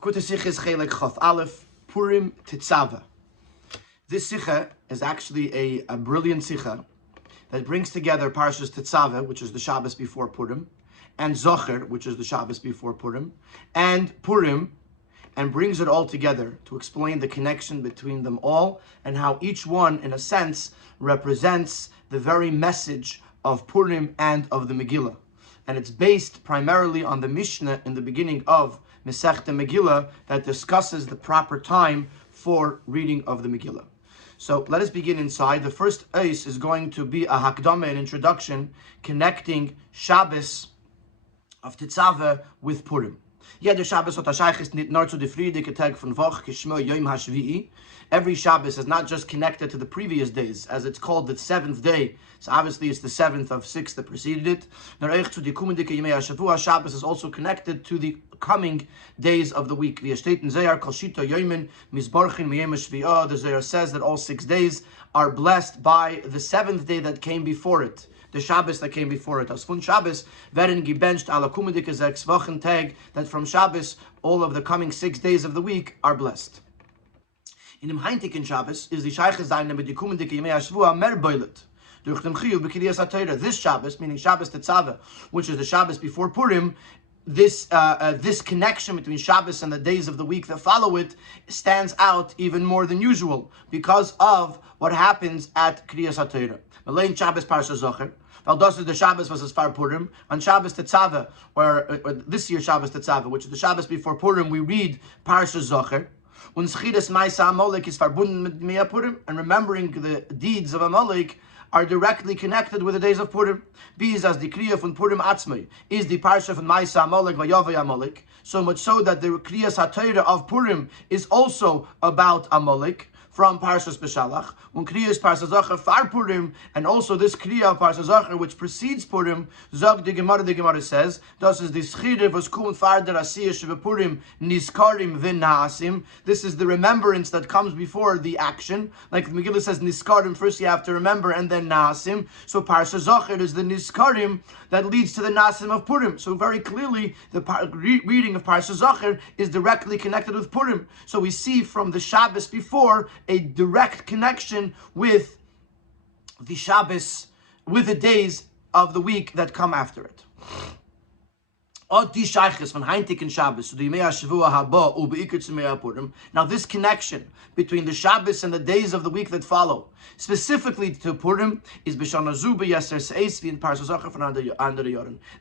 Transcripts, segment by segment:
Kute Sikha is Chelek Chaf Aleph, Purim-Tetzave. This Sikha is actually a brilliant Sikha that brings together Parshas Tetzave, which is the Shabbos before Purim, and Zocher, which is the Shabbos before Purim, and Purim, and brings it all together to explain the connection between them all and how each one, in a sense, represents the very message of Purim and of the Megillah. And it's based primarily on the Mishnah in the beginning of Masechta Megillah that discusses the proper time for reading of the Megillah. So let us begin inside. The first Eis is going to be a Hakdama, an introduction, connecting Shabbos of Tetzave with Purim. Jeder Shabbos hat Shaykhis nit nur zu der friedige Tag von Woche, Geschmo Yom HaShvi'i. Every Shabbos is not just connected to the previous days, as it's called the seventh day. So obviously it's the seventh of six that preceded it. Shabbos is also connected to the coming days of the week. The Zohar says that all 6 days are blessed by the seventh day that came before it, the Shabbos that came before it. As von Shabbos werden gebencht alle kommende 6 Wochen Tag, that from Shabbos all of the coming 6 days of the week are blessed. In dem heintigen Shabbos is the Sheiche seine mit die kommende Yemei HaShavua mer boilet. Durch dem Chiyuv b'Kriyas HaTorah. This Shabbos, meaning Shabbos Tetzave, which is the Shabbos before Purim, this connection between Shabbos and the days of the week that follow it stands out even more than usual because of what happens at Kriyas HaTorah. Melein Shabbos Parsha Zocher. Well, das is the Shabbos was as far Purim. On Shabbos Tetzave, or this year Shabbos Tetzave, which is the Shabbos before Purim, we read Parsha Zocher. Und Schidas Maisa Amalek is verbunden mit Mea Purim, and remembering the deeds of Amalek are directly connected with the days of Purim. Bis as the Kriya von Purim Atzmai is the Parsha von Maisa Amalek Vayavay Amalek, so much so that the Kriyas HaTorah of Purim is also about Amalek from Parshas Beshalach, when Kriyas Parsha Zocher far Purim, and also this Kriya of Parsha Zocher which precedes Purim, Zog the Gemara says, das is the Schire was kum far der Asiyah shebe Purim niskarim v'in naasim. This is the remembrance that comes before the action, like the Megillah says niskarim, first you have to remember and then naasim. So Parsha Zocher is the niskarim that leads to the naasim of Purim. So very clearly the reading of Parsha Zocher is directly connected with Purim. So we see from the Shabbos before a direct connection with the Shabbos, with the days of the week that come after it. Now this connection between the Shabbos and the days of the week that follow, specifically to Purim, is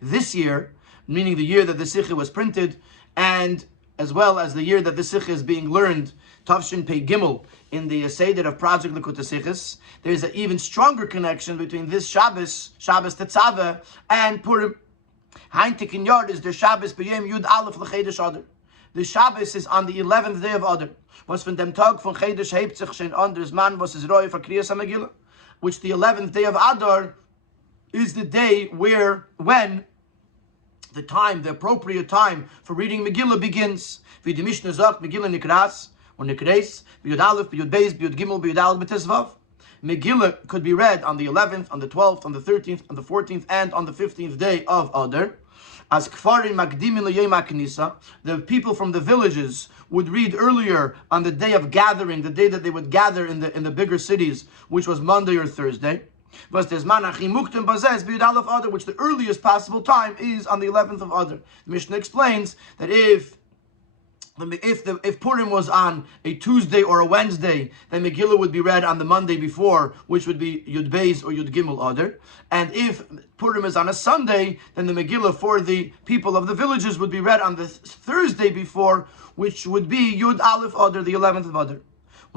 this year, meaning the year that the Sikha was printed, and as well as the year that the Sikha is being learned, Tavshin Pei Gimel, in the Seder of Project Likutei Sichos, there is an even stronger connection between this Shabbos Tetzave, and Purim. Heintikin Yard is the Shabbos B'Yom Yud Aleph L'Chedesh Adar. The Shabbos is on the 11th day of Adar. Was von dem Tag von Chedesh hebt sich schon an des Mann, was is Roy for Kriyas HaMegillah, which the 11th day of Adar is the day when the appropriate time for reading Megillah begins. Wie die Mishnah sagt, Megillah Nikras, or Nikres, B'Yud Aleph, B'Yud Beis, B'Yud Gimel, B'Yud Aleph, B'Tezvav. Megillah could be read on the 11th, on the 12th, on the 13th, on the 14th, and on the 15th day of Adar. As Kfarim Makdimin L'Yom HaKnisa, the people from the villages would read earlier on the day of gathering, the day that they would gather in the bigger cities, which was Monday or Thursday. Which the earliest possible time is on the 11th of Adar. The Mishnah explains that if Purim was on a Tuesday or a Wednesday, then Megillah would be read on the Monday before, which would be Yud Beis or Yud Gimel Adar. And if Purim is on a Sunday, then the Megillah for the people of the villages would be read on the Thursday before, which would be Yud Aleph Adar, the 11th of Adar.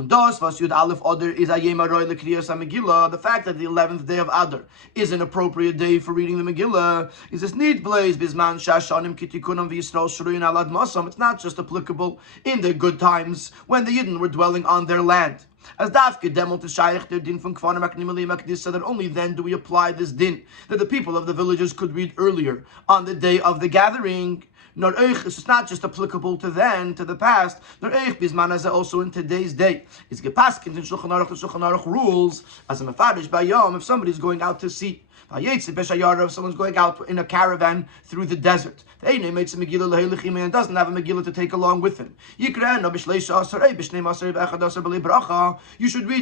The fact that the 11th day of Adar is an appropriate day for reading the Megillah is this need blaze bisman shashanim kitikunam v'Yisrael shruyin alad masam. It's not just applicable in the good times when the Yidden were dwelling on their land. As dafke demol to shaykh their din from kfanim aknimali makdisa, that only then do we apply this din that the people of the villages could read earlier on the day of the gathering. Nor eich, it's not just applicable to then, to the past. Nor eich bisman hazeh, also in today's day. It's gepaskint in Shulchan Aruch. The Shulchan Aruch rules as a mefarish by yom if somebody's going out to sea. If someone's going out in a caravan through the desert, and doesn't have a Megillah to take along with him, you should read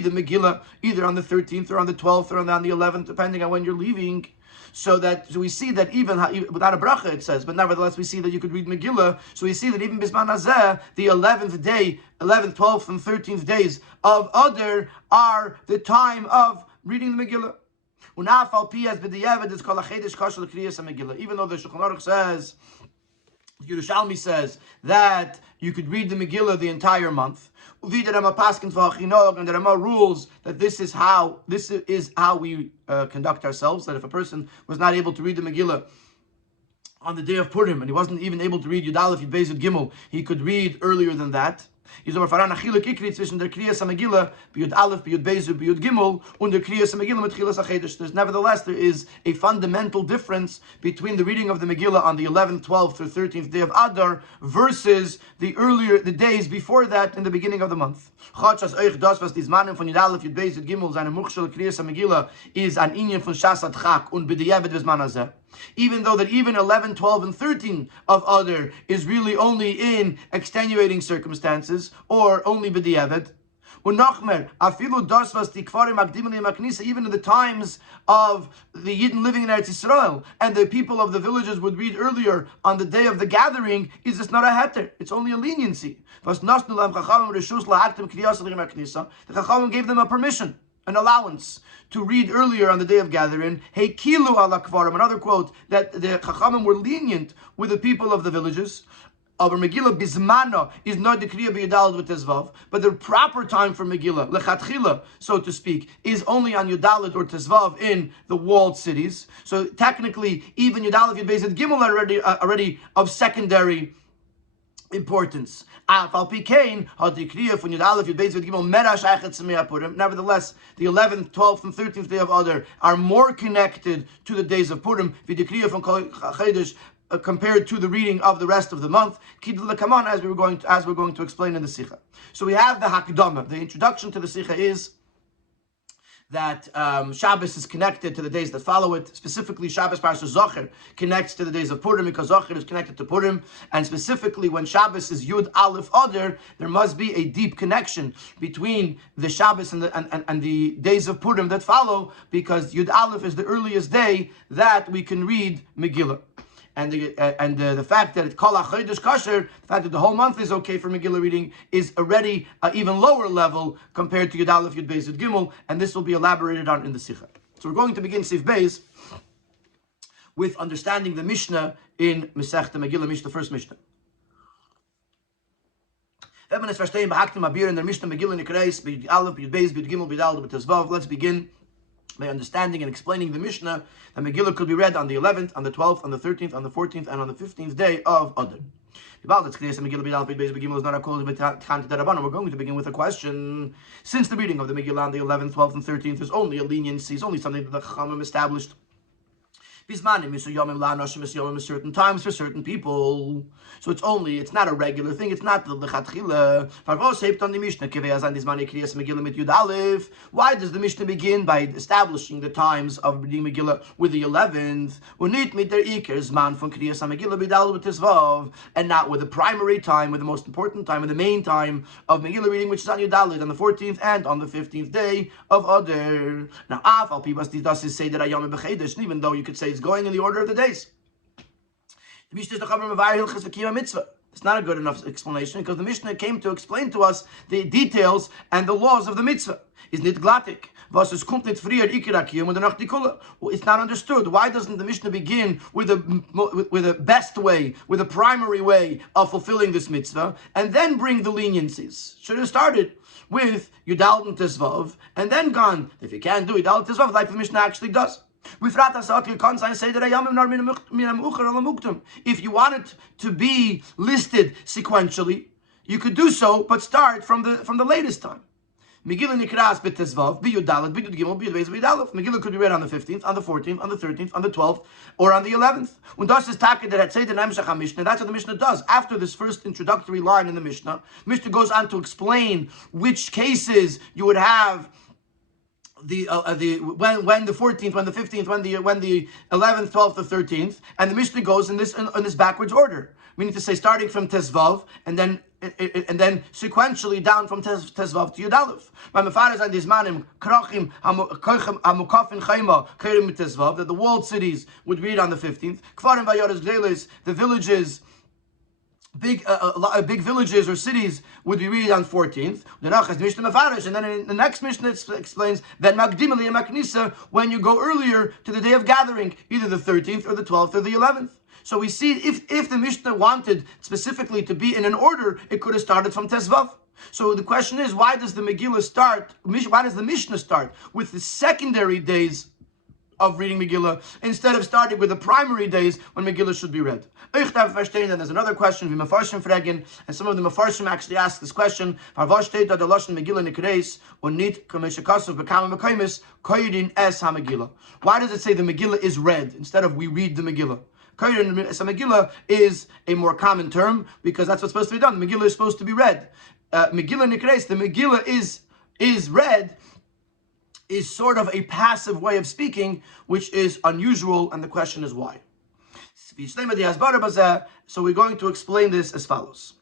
the Megillah either on the 13th or on the 12th or on the 11th, depending on when you're leaving. So we see that even without a bracha it says, but nevertheless we see that you could read Megillah. So we see that even Bisman Hazeh, the 11th day, 11th, 12th, and 13th days of Adar are the time of reading the Megillah. Even though the Shulchan Aruch says, Yerushalmi says that you could read the Megillah the entire month, and the Rama rules that this is how we conduct ourselves. That if a person was not able to read the Megillah on the day of Purim, and he wasn't even able to read Yud Aleph, Yud Beis, Yud Gimel, he could read earlier than that. There's nevertheless there is a fundamental difference between the reading of the Megillah on the 11th, 12th, or 13th day of Adar versus the days before that in the beginning of the month. Is an inyan von Shasat Chak und b'diavad b'zman hazeh. Even though that even 11, 12, and 13 of Adar is really only in extenuating circumstances or only b'diavad. Even in the times of the Yidden living in Eretz Yisrael, and the people of the villages would read earlier on the day of the gathering, is this not a heter? It's only a leniency. The Chachamim gave them a permission, an allowance, to read earlier on the day of gathering. Hey kilu ala kvarim. Another quote that the Chachamim were lenient with the people of the villages. Our Megillah bismano is not the kriya b'yudalad v'tezvav, but the proper time for Megillah, lechatchila, so to speak, is only on Yudalad or Tezvav in the walled cities. So technically, even Yudalad, Yud Beis, Yud Gimel are already of secondary importance. Nevertheless, the 11th, 12th, and 13th day of Adar are more connected to the days of Purim compared to the reading of the rest of the month, as we're going to explain in the Sikha. So we have the Hakdama. The introduction to the Sikha is that Shabbos is connected to the days that follow it. Specifically, Shabbos Parashat Zocher connects to the days of Purim because Zocher is connected to Purim. And specifically, when Shabbos is Yud Aleph Adar, there must be a deep connection between the Shabbos and the days of Purim that follow, because Yud Aleph is the earliest day that we can read Megillah. And the fact that it's Kol HaChodesh Kasher, the fact that the whole month is okay for Megillah reading, is already an even lower level compared to Yud Aleph, Yud Beis, Yud Gimel, and this will be elaborated on in the Sikha. So we're going to begin Sif Beis with understanding the Mishnah in Masechta Megillah, the first Mishnah. Let's begin by understanding and explaining the Mishnah that Megillah could be read on the 11th, on the 12th, on the 13th, on the 14th, and on the 15th day of Adar. We're going to begin with a question. Since the reading of the Megillah on the 11th, 12th, and 13th is only a leniency, is only something that the Chachamim established certain times for certain people. So it's not a regular thing. It's not the lechatchila. Why does the Mishnah begin by establishing the times of reading Megillah with the 11th, and not with the primary time, with the most important time, with the main time of Megillah reading, which is on Yudalid on the 14th and on the 15th day of Adar? Now, say that even though you could say it's going in the order of the days. It's not a good enough explanation, because the Mishnah came to explain to us the details and the laws of the mitzvah. It's not glatik. It's not understood. Why doesn't the Mishnah begin with the best way, with a primary way of fulfilling this mitzvah, and then bring the leniencies? Should have started with Yudal and Tezvav, and then gone, if you can't do Yudal and Tezvav, like the Mishnah actually does. If you want it to be listed sequentially, you could do so, but start from the latest time. Megillah Nikras b'Tezvav, b'Yud Dalet, b'Yud Gimel, b'Yud Beis, b'Yud Aleph. Megillah could be read on the 15th, on the 14th, on the 13th, on the 12th, or on the 11th. Und das ist Taka that say the Nemshach HaMishnah. That's what the Mishnah does. After this first introductory line in the Mishnah, Mishnah goes on to explain which cases you would have when the 14th, when the 15th, when the 11th, 12th, or 13th, and the Mishnah goes in this backwards order. Meaning to say, starting from Tezvav and then sequentially down from Tezvav to Yud Aleph. That the walled cities would read on the 15th. The villages, big villages or cities would be read on 14th. And then in the next Mishnah it explains that when you go earlier to the day of gathering, either the 13th or the 12th or the 11th. So we see if the Mishnah wanted specifically to be in an order, it could have started from Tezvav. So the question is, why does the Megillah start? Why does the Mishnah start with the secondary days of reading Megillah instead of starting with the primary days when Megillah should be read? And there's another question, and some of the Mefarshim actually ask this question. Why does it say the Megillah is read instead of we read the Megillah? Megillah is a more common term because that's what's supposed to be done. The Megillah is supposed to be read. Megillah Nikres, the Megillah is read, is sort of a passive way of speaking, which is unusual, and the question is why. So we're going to explain this as follows.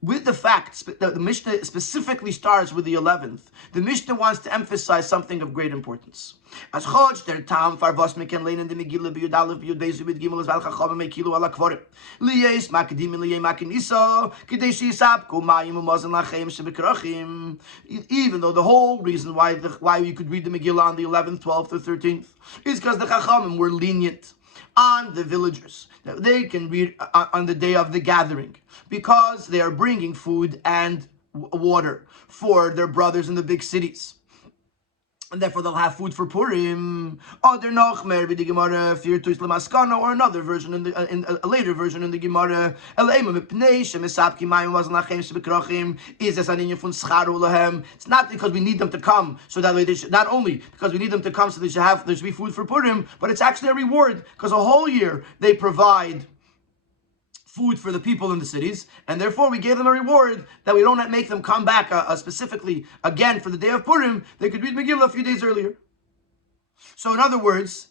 With the fact that the Mishnah specifically starts with the 11th, the Mishnah wants to emphasize something of great importance. As Chodj der Tam farvos meken lein in the Megillah b'Yud Aleph b'Yud Beis b'Yud Gimel as val chachamim mekilu ala kvorim liyes makdim liyei makinisa kidei sheisapku mayim umazen lachem shebekrachim. Even though the whole reason why you could read the Megillah on the 11th, 12th, or 13th is because the chachamim were lenient on the villagers, that they can read on the day of the gathering, because they are bringing food and water for their brothers in the big cities. And therefore they'll have food for Purim. Or another version in a later version in the Gemara. It's not because we need them to come, so that way they should, not only because we need them to come so there should be food for Purim, but it's actually a reward, because a whole year they provide food for the people in the cities, and therefore we gave them a reward that we don't make them come back specifically again for the day of Purim. They could read Megillah a few days earlier. So in other words,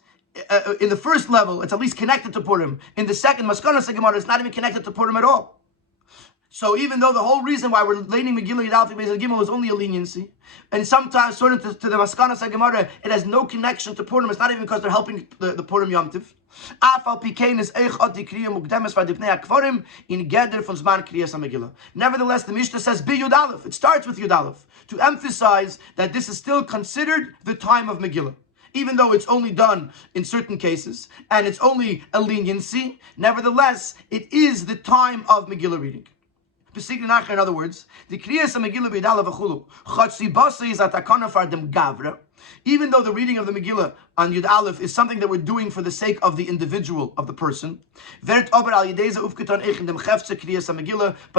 in the first level, it's at least connected to Purim. In the second, Maskanas Gemara, it's not even connected to Purim at all. So even though the whole reason why we're leaning Megillah Yud Beis Gimel is only a leniency, and sometimes sort of to the Maskanas Gemara, it has no connection to Purim. It's not even because they're helping the Purim Yom Tiv. Nevertheless, the Mishnah says Yud Aleph. It starts with Yud Aleph to emphasize that this is still considered the time of Megillah. Even though it's only done in certain cases, and it's only a leniency, nevertheless, it is the time of Megillah reading. In other words, the Kriyas Megillah B'Yud V'chulu Chatzi Basa is atakana for dem Gavra. Even though the reading of the Megillah on Yud Aleph is something that we're doing for the sake of the individual, of the person, but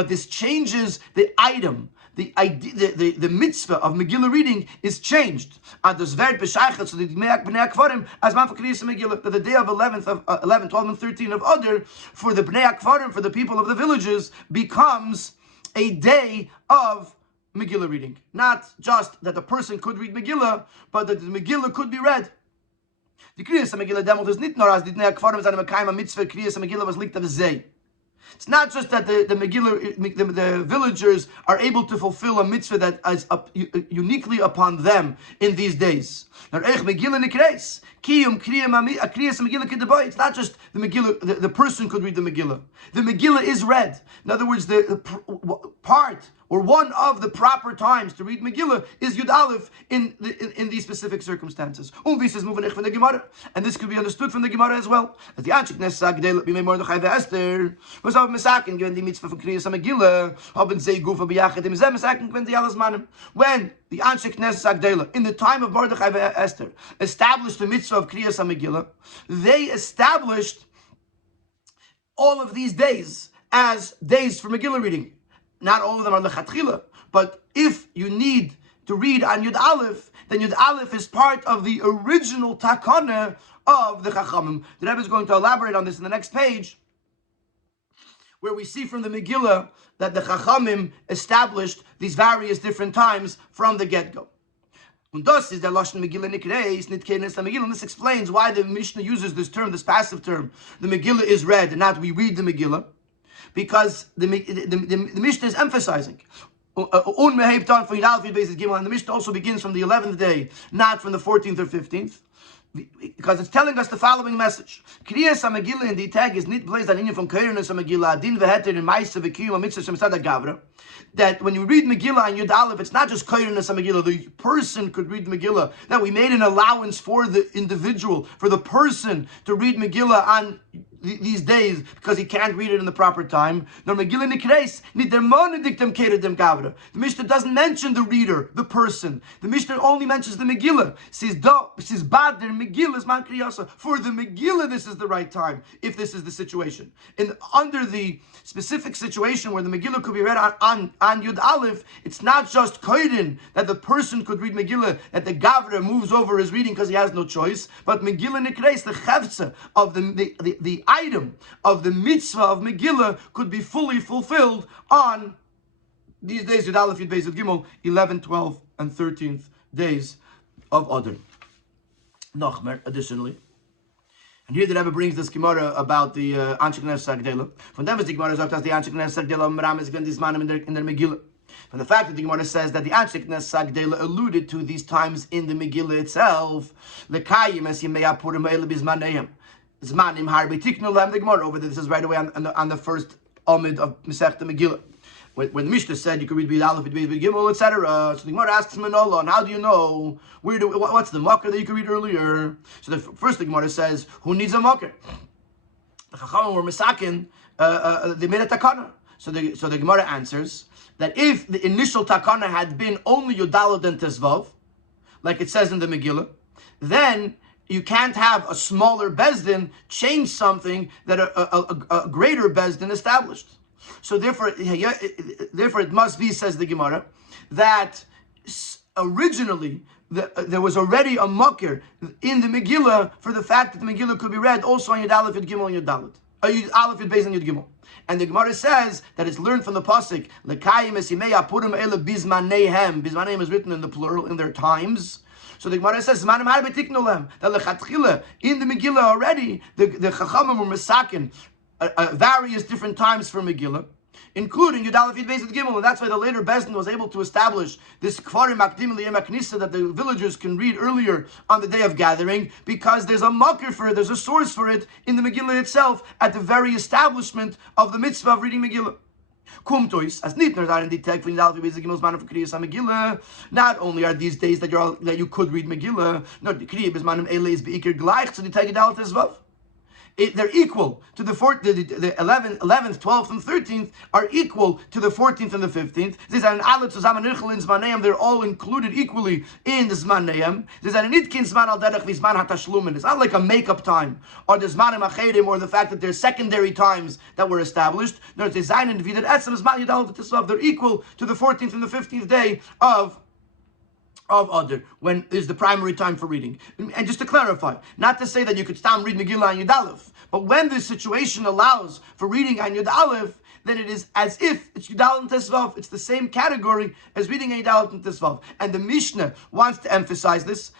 this changes the item. The mitzvah of Megillah reading is changed. That the day of 11, 12, and 13 of Adar, for the Bnei Akvarim, for the people of the villages, becomes a day of Megillah reading. Not just that the person could read Megillah, but that the Megillah could be read. The Kriyas Megillah demot is nit nor as the Bnei Akvarim zane mekayim a mitzvah Kriyas Megillah was linked to the Zeh. It's not just that the Megillah, the villagers are able to fulfill a mitzvah that is uniquely upon them in these days. It's not just the Megillah, the person could read the Megillah. The Megillah is read. In other words, the part or one of the proper times to read Megillah is Yud Aleph in these specific circumstances. And this could be understood from the Gemara as well. As the Anshik Nesag Gdei Bimei Mordechai ve'Esther was auf Mesaken given the mitzvah von Kriyas Megillah haben sie gufa biyachad im zeh Mesaken when the Yalas Manim, when the Anshik Nesag Gdei in the time of Mordechai ve'Esther established the mitzvah of Kriyas Megillah, they established all of these days as days for Megillah reading. not all of them are lechatchila, but if you need to read on Yud Aleph, then Yud Aleph is part of the original takana of the Chachamim. The Rebbe is going to elaborate on this in the next page, where we see from the Megillah that the Chachamim established these various different times from the get-go. And this explains why the Mishnah uses this term, this passive term. The Megillah is read, and not we read the Megillah, because the Mishnah is emphasizing. And the Mishnah also begins from the 11th day, not from the 14th or 15th, because it's telling us the following message. Kriyas HaMegillah in the tag is not placed on from Kairinus HaMegillah, Adin Veheter in Maisa V'Kiyum HaMitzvah Shemsad HaGavra, that when you read Megillah and Yud Aleph, it's not just Kairinus HaMegillah, the person could read Megillah, that we made an allowance for the individual, for the person to read Megillah on these days because he can't read it in the proper time. The Mishnah doesn't mention the reader, the person. The Mishnah only mentions the Megillah. For the Megillah, this is the right time, if this is the situation. And under the specific situation where the Megillah could be read on Yud Aleph, it's not just Koydin that the person could read Megillah, that the Gavra moves over his reading because he has no choice, but Megillah Nikreis, the Chevtza of the item of the mitzvah of Megillah could be fully fulfilled on these days, Yud Aleph, Yud Beis, Yud Gimel, 11, 12, and 13th days of Adar. Nochmer, additionally, and here the Rebbe brings this Gemara about the Anshe Knesset Sagdela. From them is the Gemara sagt, dass die Anshe Knesset Sagdela Meram is this man in their Megillah. From the fact that the Gemara says that the Anshe Knesset Sagdela alluded to these times in the Megillah itself, Lekayim es Yemei Purim-Tetzave bizmaneim. Zmanim harbi tiknu lam. The Gemara over there, this is right away on the first Amid of Masechta Megillah, when the Mishnah said you could read B'Yud Aleph, B'Yud Gimel, etc. So the Gemara asks Manola, and how do you know what's the makar that you could read earlier? So the first the Gemara says, who needs a makar? The Chachamim were misakin, they made a takana. So the Gemara answers that if the initial takana had been only Yud Aleph and Tezvav, like it says in the Megillah, then you can't have a smaller Bezdin change something that a greater Bezdin established. So therefore it must be, says the Gemara, that originally there was already a makir in the Megillah for the fact that the Megillah could be read also on Yud Aleph, Yud Gimel, and Yud Dalet. Yud Aleph, Yud Beis, and Yud Gimel. And the Gemara says that it's learned from the pasuk, Lekayim es Yimei Purim ele bizmanehem. Bizmanehem is written in the plural, in their times. So the Gemara says, that lechatchila, in the Megillah already, the Chachamim were mesakin various different times for Megillah, including Yud Aleph, Yud Beis, Yud Gimel, and that's why the later Bezdin was able to establish this Kfarim Akdim Liyem Aknisa that the villagers can read earlier on the day of gathering, because there's a makir for it, there's a source for it in the Megillah itself at the very establishment of the mitzvah of reading Megillah. Not only are these days that you could read Megillah, they're equal to the 11th, 12th, and 13th are equal to the 14th and the 15th. They're all included equally in the Zmaneim. It's not like a makeup time or the Zmanim Achedim or the fact that there's secondary times that were established. No, they're equal to the 14th and the 15th day of Adar, when is the primary time for reading. And just to clarify, not to say that you could stop read Megillah on Yud Aleph, but when the situation allows for reading on Yud Aleph, then it is as if it's Yud Aleph and Tesvav. It's the same category as reading on Yud Aleph and Tesvav. And the Mishnah wants to emphasize this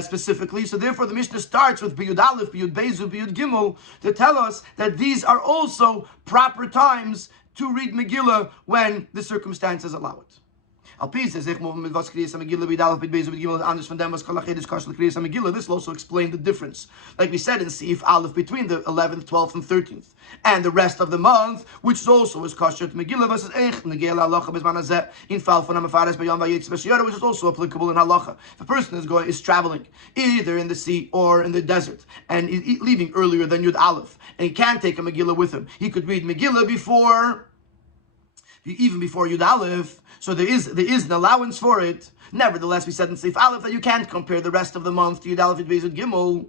specifically. So therefore the Mishnah starts with B'Yud Aleph, B'Yud Beis, B'Yud Gimel to tell us that these are also proper times to read Megillah when the circumstances allow it. This will also explain the difference, like we said in Seif Aleph, between the 11th, 12th, and 13th, and the rest of the month, which also is kosher to Megillah versus Eich, which is also applicable in Halacha. If a person is traveling either in the sea or in the desert, and is leaving earlier than Yud Aleph, and he can't take a Megillah with him, he could read Megillah even before Yud Aleph. So there is an allowance for it. Nevertheless, we said in Seif Aleph that you can't compare the rest of the month to Yud Aleph, Yud Beis, Yud Gimel.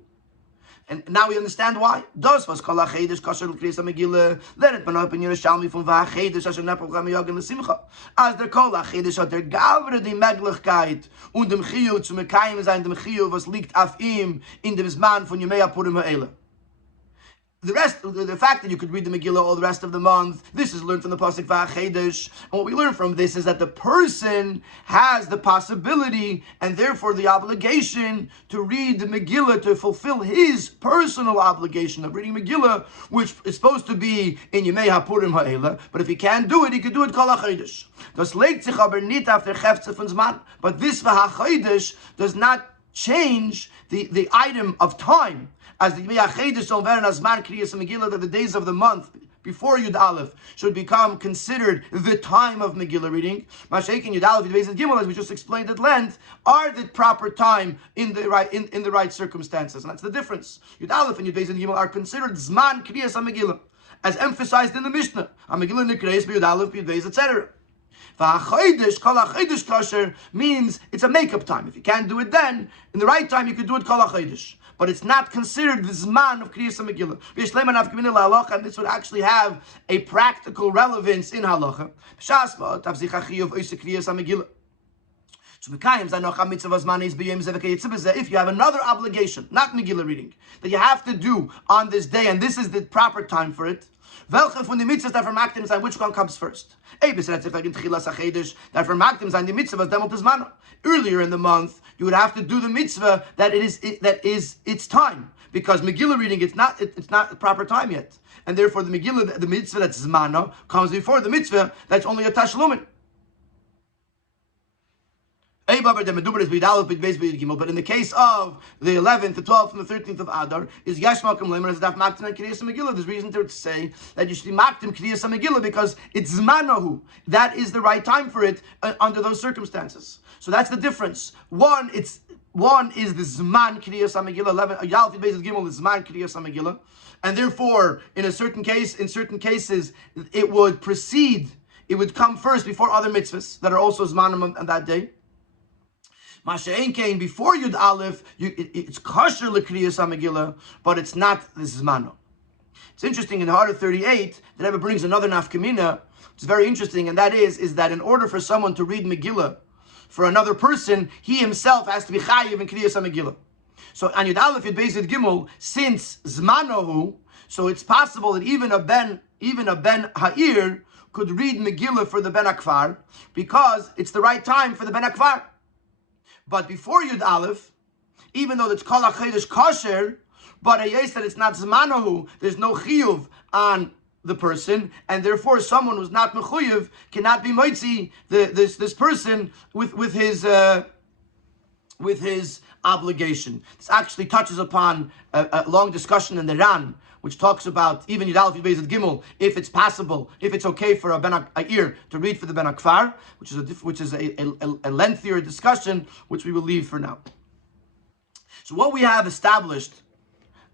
And now we understand why. Das was kol hachedesh kasher l'kriyas Megillah. Let it up in Yerushalmi from vachedesh asher nepel chameyogen l'simcha. As der kol hachedesh hat der gavre die Möglichkeit und dem Chiyuv zu mekayim sein dem Chiyuv was liegt auf ihm in dem Zman von Yemei Purim ha'ele. The fact that you could read the Megillah all the rest of the month, this is learned from the pasuk Va'chedesh. And what we learn from this is that the person has the possibility and therefore the obligation to read the Megillah to fulfill his personal obligation of reading Megillah, which is supposed to be in Yemei HaPurim Ha'ela. But if he can't do it, he could do it Kol HaChodesh. Das legt sich aber nicht auf der Hefze von Zman. But this Va'chodesh does not change the item of time. As the Megillah, that the days of the month before Yud Aleph should become considered the time of Megillah reading. Masha'ik and Yud Aleph, Yud Beis and Gimel, as we just explained at length, are the proper time in the right circumstances, and that's the difference. Yud Aleph and Yud Beis and Gimel are considered Zman Kriyas HaMegillah, as emphasized in the Mishnah. HaMegillah Nikreis, Yud Aleph, Yud Beis, etc. V'achodesh, kol hachodesh kasher means it's a makeup time. If you can't do it then, in the right time you could do it kol hachodesh. But it's not considered the Zman of Kriyas HaMegillah. And this would actually have a practical relevance in halacha. If you have another obligation, not Megillah reading, that you have to do on this day, and this is the proper time for it, welche von den Mitzvahs that vermaktim sein, which one comes first? Earlier in the month, you would have to do the mitzvah that is its time, because Megillah reading it's not the proper time yet, and therefore the Megillah, the mitzvah that's zmana, comes before the mitzvah that's only a tashlumin. But in the case of the 11th, the 12th, and the 13th of Adar, is Yashmalkim Lemer as Daf Maktim and Kriyas Megillah. There's reason to say that you should be Maktim Kriyas Megillah because it's Zmanahu. That is the right time for it under those circumstances. So that's the difference. One is the Zman Kriyas Megillah. 11 Yalfi Beis Gimel is Zman Kriyas Megillah, and therefore, in certain cases, it would precede. It would come first before other mitzvahs that are also Zmanim on that day. Masha'en came before Yud Aleph, it's kosher l'kriyas HaMegillah, but it's not the Zmano. It's interesting in Harder 38, the Rebbe brings another nafkamina, which is very interesting, and that is that in order for someone to read Megillah for another person, he himself has to be chayiv in kriyas HaMegillah. So on Yud Aleph, Yud Beis, Yud Gimel, since Zmanohu, so it's possible that even a ben Ha'ir could read Megillah for the ben Akfar, because it's the right time for the ben Akfar. But before Yud Aleph, even though it's Kol HaChodesh kosher, but that it's not Zmanahu, there's no chiyuv on the person, and therefore someone who's not mechuyev cannot be moitzi this person with his obligation. This actually touches upon a long discussion in the Ran, which talks about even Yud Aleph Yud Beis Yud Gimel, if it's possible, if it's okay for a ben Ha'ir to read for the ben Akfar, which is a lengthier discussion, which we will leave for now. So what we have established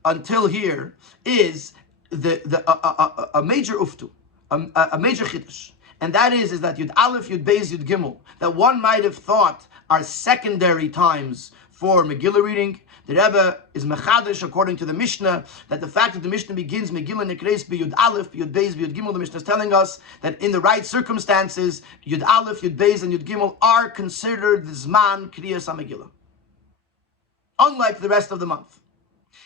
until here is a major uftu, a major chiddush, and that is that Yud Aleph Yud Beis Yud Gimel, that one might have thought are secondary times for Megillah reading. The Rebbe is mechadish according to the Mishnah that the fact that the Mishnah begins Megillah Nekreis b'Yud Aleph, b'Yud Beis, b'Yud Gimel, the Mishnah is telling us that in the right circumstances, Yud Aleph, Yud Beis, and Yud Gimel are considered the Zman Kriyas HaMegillah, unlike the rest of the month.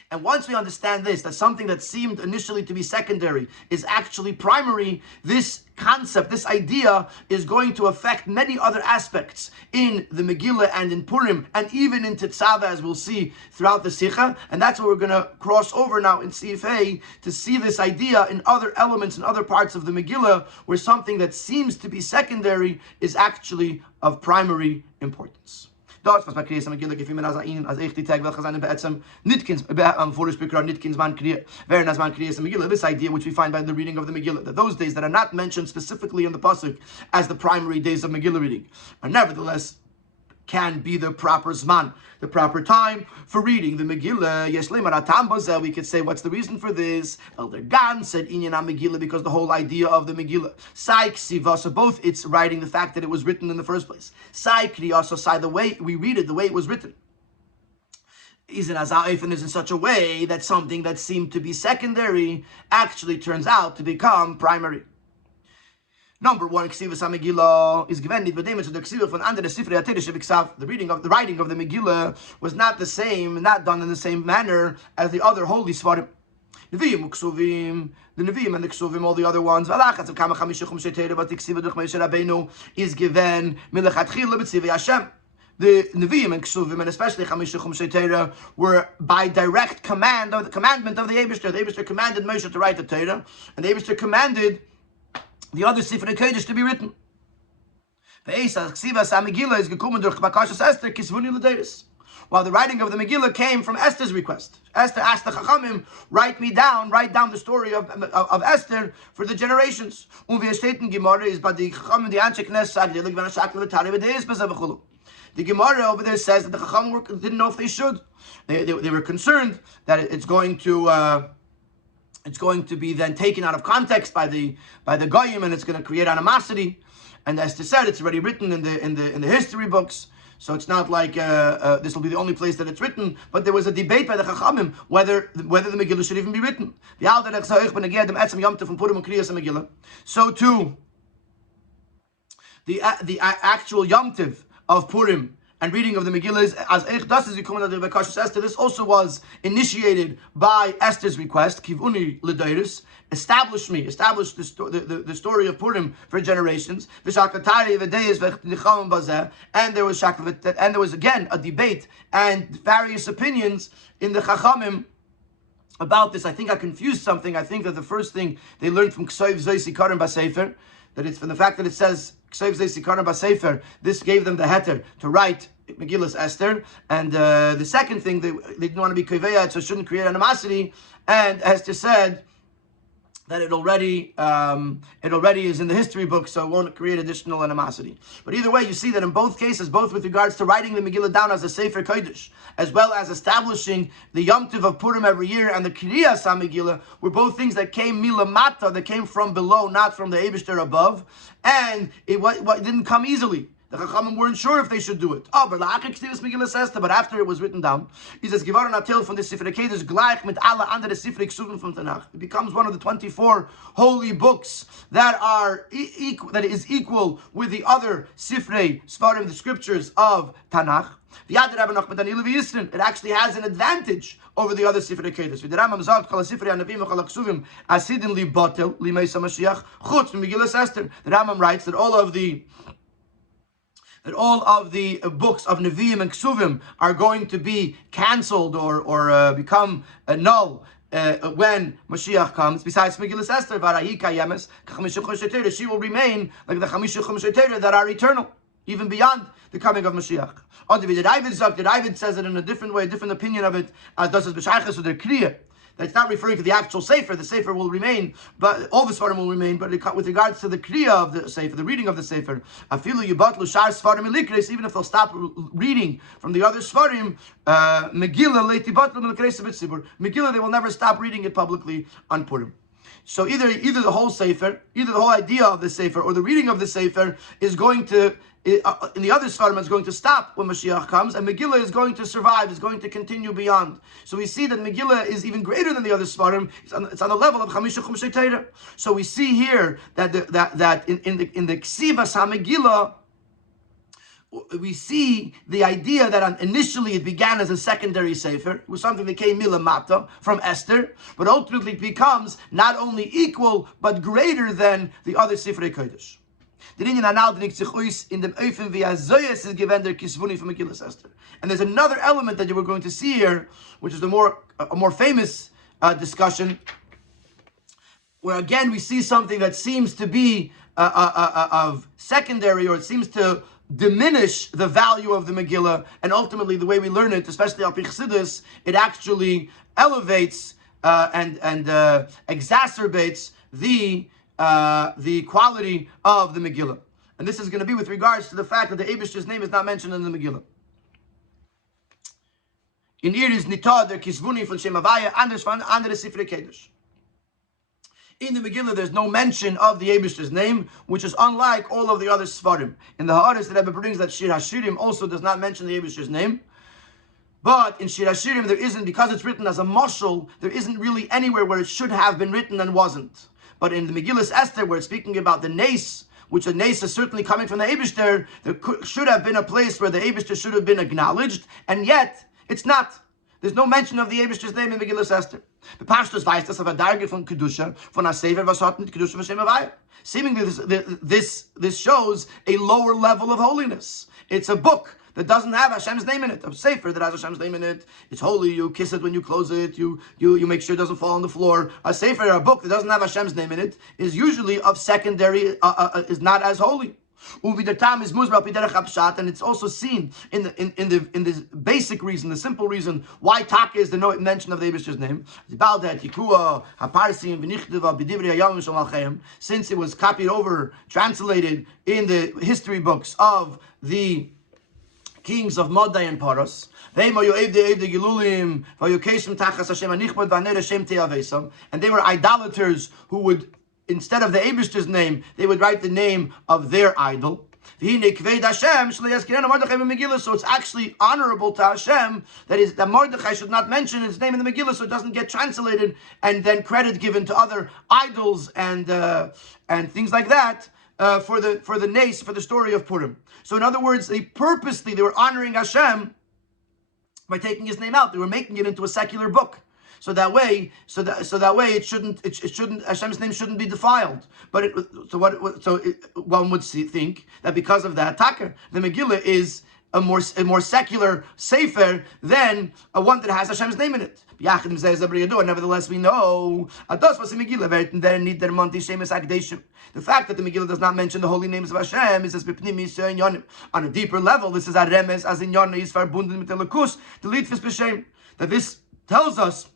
And once we understand this, that something that seemed initially to be secondary is actually primary, this concept, this idea is going to affect many other aspects in the Megillah and in Purim and even in Tetzave, as we'll see throughout the Sikha. And that's what we're going to cross over now in Sif A, to see this idea in other elements and other parts of the Megillah, where something that seems to be secondary is actually of primary importance. Dort was bei Kriyas HaMegillah gefimen als als echt die Tag welche seine beetzem nitkins vorish bikrar nitkins man kriya very as man Kriyas HaMegillah. This idea which we find by the reading of the Megillah, that those days that are not mentioned specifically in the pasuk as the primary days of Megillah reading are nevertheless can be the proper zman, the proper time for reading the Megillah. Yesh leimar atam bazel, we could say, what's the reason for this? Elder Gan said inyan Megillah, because the whole idea of the Megillah, sai ksiva, so both it's writing, the fact that it was written in the first place, sai kriya, so sai the way we read it, the way it was written. is in such a way that something that seemed to be secondary actually turns out to become primary. Number one, Ksivas HaMegillah is given the damage to the Ksiva from under the Sifrei HaTeresh B'Ksav. The writing of the Megillah was not the same, not done in the same manner as the other holy Svarim. Nevi'im Uksuvim, the Nevi'im and the Ksuvim, all the other ones. Valachatz of Kama Chamisha Chumshei Teira, but the Ksiva Duch Moshe Rabbeinu is given Milechatchila B'Tzivei Hashem. The Nevi'im and Ksuvim, and especially Chamisha Chumshei Teira, were by direct command of the commandment of the Eibishter. The Eibishter commanded Moshe to write the Torah, and the Eibishter commanded the other Sifrei Kodesh to be written. While the writing of the Megillah came from Esther's request. Esther asked the Chachamim, write down the story of Esther for the generations. The Gemara over there says that the Chachamim didn't know if they should. They were concerned that it's going to be then taken out of context by the Goyim, and it's going to create animosity. And Esther said it's already written in the history books, so it's not like this will be the only place that it's written. But there was a debate by the Chachamim whether the Megillah should even be written. So too, the actual Yom Tiv of Purim and reading of the Megillah is as Esther. This also was initiated by Esther's request. Kivuni l'deiris, establish the story of Purim for generations. And there was again a debate and various opinions in the Chachamim about this. I think I confused something. I think that the first thing they learned from K'soiv Zoy Sikarim B'Sefer, that it's from the fact that it says K'soiv Zoy Sikarim B'Sefer, this gave them the heter to write Megillah's Esther. And the second thing, they didn't want to be koveya, so it shouldn't create animosity. And Esther said that it already is in the history book, so it won't create additional animosity. But either way, you see that in both cases, both with regards to writing the Megillah down as a Sefer Kodesh, as well as establishing the Yom Tov of Purim every year, and the Kriyas HaMegillah, were both things that came milamata, that came from below, not from the Eibishter above, and it didn't come easily. The Chachamim weren't sure if they should do it. But after it was written down, he says, from the Sifrei Kodesh gleich mit alle andere Sifrei Ksuvim from Tanakh. It becomes one of the 24 holy books that is equal with the other Sifrei Svarim, the scriptures of Tanakh. It actually has an advantage over the other Sifrei Kodesh. The Rambam writes that all of the books of Nevi'im and Ksuvim are going to be cancelled or become null when Mashiach comes. Besides Megillah Esther, she will remain like the Chamisha Chumshei Torah that are eternal, even beyond the coming of Mashiach. David says it in a different way, a different opinion of it, as does his B'Shaychus with their Kriya. That's not referring to the actual Sefer. The Sefer will remain, but all the Svarim will remain. But with regards to the Kriya of the Sefer, the reading of the Sefer, even if they'll stop reading from the other Svarim, Megillah, they will never stop reading it publicly on Purim. So either the whole Sefer, either the whole idea of the Sefer, or the reading of the Sefer is going to, in the other Svarim, is going to stop when Mashiach comes, and Megillah is going to survive, is going to continue beyond. So we see that Megillah is even greater than the other Svarim. It's on the level of Chamisha Chumshei Torah. So we see here that in the Ksivas HaMegillah, we see the idea that initially it began as a secondary sefer. It was something that came milamata from Esther, but ultimately it becomes not only equal but greater than the other Sifrei Kodesh. And there's another element that you were going to see here, which is a more famous discussion, where again we see something that seems to be of secondary, or it seems to diminish the value of the Megillah, and ultimately the way we learn it, especially al pi Chassidus, it actually elevates and exacerbates the quality of the Megillah. And this is going to be with regards to the fact that the Eibishter's name is not mentioned in the Megillah. In Iris Nitah der Kisvuni von Shem Havaya, anders von andere Sifrei Kodesh. In the Megillah, there's no mention of the Eibishter's name, which is unlike all of the other Svarim. In the Haaretz, the Rebbe brings that Shir HaShirim also does not mention the Eibishter's name. But in Shir Hashirim, there isn't, because it's written as a mashal, there isn't really anywhere where it should have been written and wasn't. But in the Megillas Esther, where it's speaking about the Nes, which the Nes is certainly coming from the Eibishter, there should have been a place where the Eibishter should have been acknowledged, and yet it's not. There's no mention of the Eibishter's name in Megillas Esther. The Pashtus weiß das auf a Darge von Kedusha, von a Sefer, was hat mit Kedusha v'Shem Havaya. Seemingly this shows a lower level of holiness. It's a book that doesn't have Hashem's name in it. A sefer that has Hashem's name in it. It's holy. You kiss it when you close it. You make sure it doesn't fall on the floor. A sefer, a book that doesn't have Hashem's name in it, is usually of secondary, is not as holy. And it's also seen in the basic reason, the simple reason why Taka is the no mention of the Eibishter's name. Since it was copied over, translated in the history books of the kings of Modai and Paras, and they were idolaters who would, instead of the Eibishter's name, they would write the name of their idol. So it's actually honorable to Hashem that Mordechai should not mention his name in the Megillah, so it doesn't get translated and then credit given to other idols and things like that for the Nes, for the story of Purim. So in other words, they were honoring Hashem by taking his name out. They were making it into a secular book. So that way, it shouldn't Hashem's name shouldn't be defiled. But one would think that because of that, the Megillah is a more secular sefer than a one that has Hashem's name in it. Nevertheless, we know the fact that the Megillah does not mention the holy names of Hashem is on a deeper level. This is a remes as in Yonah is verbunden mit der Lekus, the Litvis b'Shem. That this tells us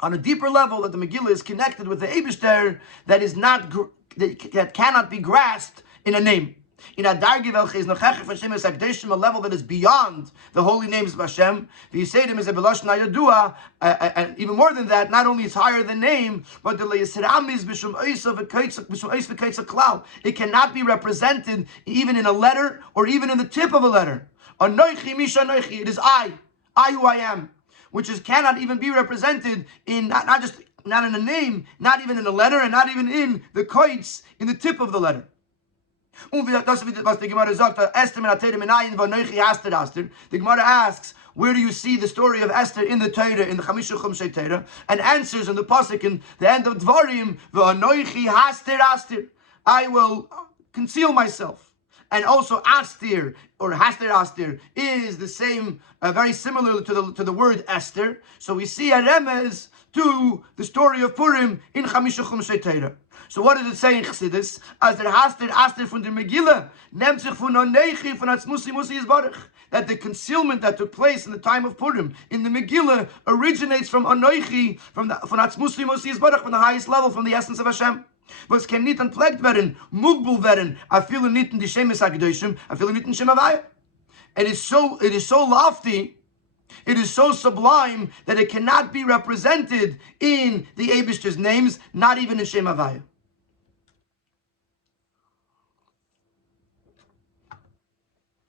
on a deeper level that the Megillah is connected with the Eibishter that cannot be grasped in a name. In a dargi welche is nochach Hashem is a level that is beyond the holy names of Hashem. The Yisraelim is a beloshna yadua, and even more than that, not only is higher than name, but the leYisram is b'shum oisav v'kaitza klal. It cannot be represented even in a letter or even in the tip of a letter. Anoichi misha anoichi. It is I who I am, which cannot even be represented in not in a name, not even in a letter, and not even in the koitz, in the tip of the letter. The Gemara asks, where do you see the story of Esther in the Torah, in the Chamisha Chumshei Torah, and answers in the pasuk in the end of Dvarim, "V'anoichi haster aster," I will conceal myself. And also Astir or Haster Astir is the same, very similar to the word Esther. So we see a remez to the story of Purim in Chamisha Chumshei Torah. So what does it say in Chassidus? As der Haster Astir von der Megillah nimmt sich von Onechi von Atzmusi Musi Yisbarach. That the concealment that took place in the time of Purim in the Megillah originates from Onechi, from Atzmusi Musi Yisbarach, from the highest level, from the essence of Hashem. Was kann nicht entpflegt werden, mugbul werden, afilo nicht in die Shemes HaKadoshim, afilo nicht in Shem Havaya. It is so lofty, it is so sublime that it cannot be represented in the Eibishter's names, not even in Shem Havaya.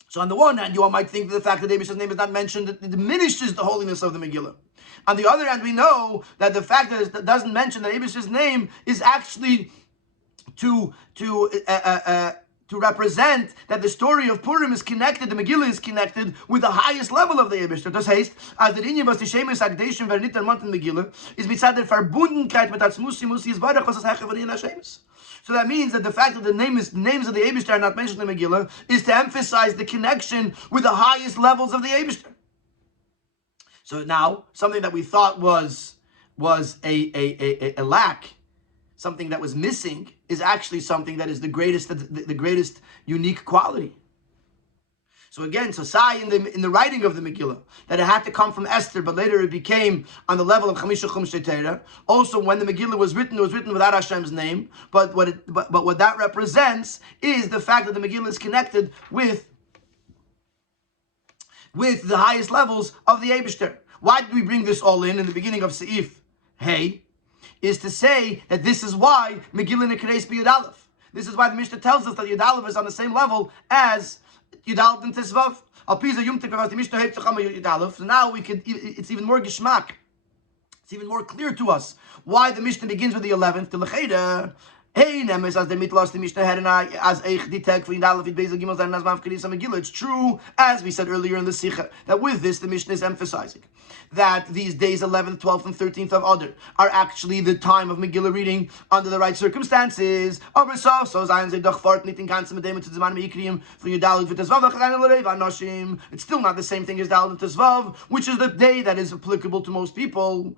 So on the one hand, you might think that the fact that Eibishter's name is not mentioned, it diminishes the holiness of the Megillah. On the other hand, we know that the fact that it doesn't mention the Eibishter's name is actually to represent that the story of Purim is connected, the Megillah is connected with the highest level of the Eibishter. Das heißt, als der Inyan, was die Shemes HaKadoshim wer nicht ermannt in Megillah, ist mit der Verbundenheit mit Atzmusi Musi Yisbarach, was das Heche von Inyan HaShemes. So that means that the fact that the names of the Eibishter are not mentioned in the Megillah is to emphasize the connection with the highest levels of the Eibishter. So now, something that we thought was a lack, something that was missing, is actually something that is the greatest unique quality. So again, say in the writing of the Megillah that it had to come from Esther, but later it became on the level of Chamisha Chumshei Torah. Also, when the Megillah was written, it was written without Hashem's name. But what that represents is the fact that the Megillah is connected with the highest levels of the Eibishter. Why did we bring this all in the beginning of Seif Hey? Is to say that this is why Megillah Nekreis B'Yud Aleph. This is why the Mishnah tells us that Yud Aleph is on the same level as Yud Aleph and Tesvav. So now it's even more geschmack. It's even more clear to us why the Mishnah begins with the 11th. To Lecheda, it's true, as we said earlier in the Sikha, that with this the Mishnah is emphasizing that these days 11th, 12th, and 13th of Adar are actually the time of Megillah reading under the right circumstances. It's still not the same thing as Dal and Tezvav, which is the day that is applicable to most people.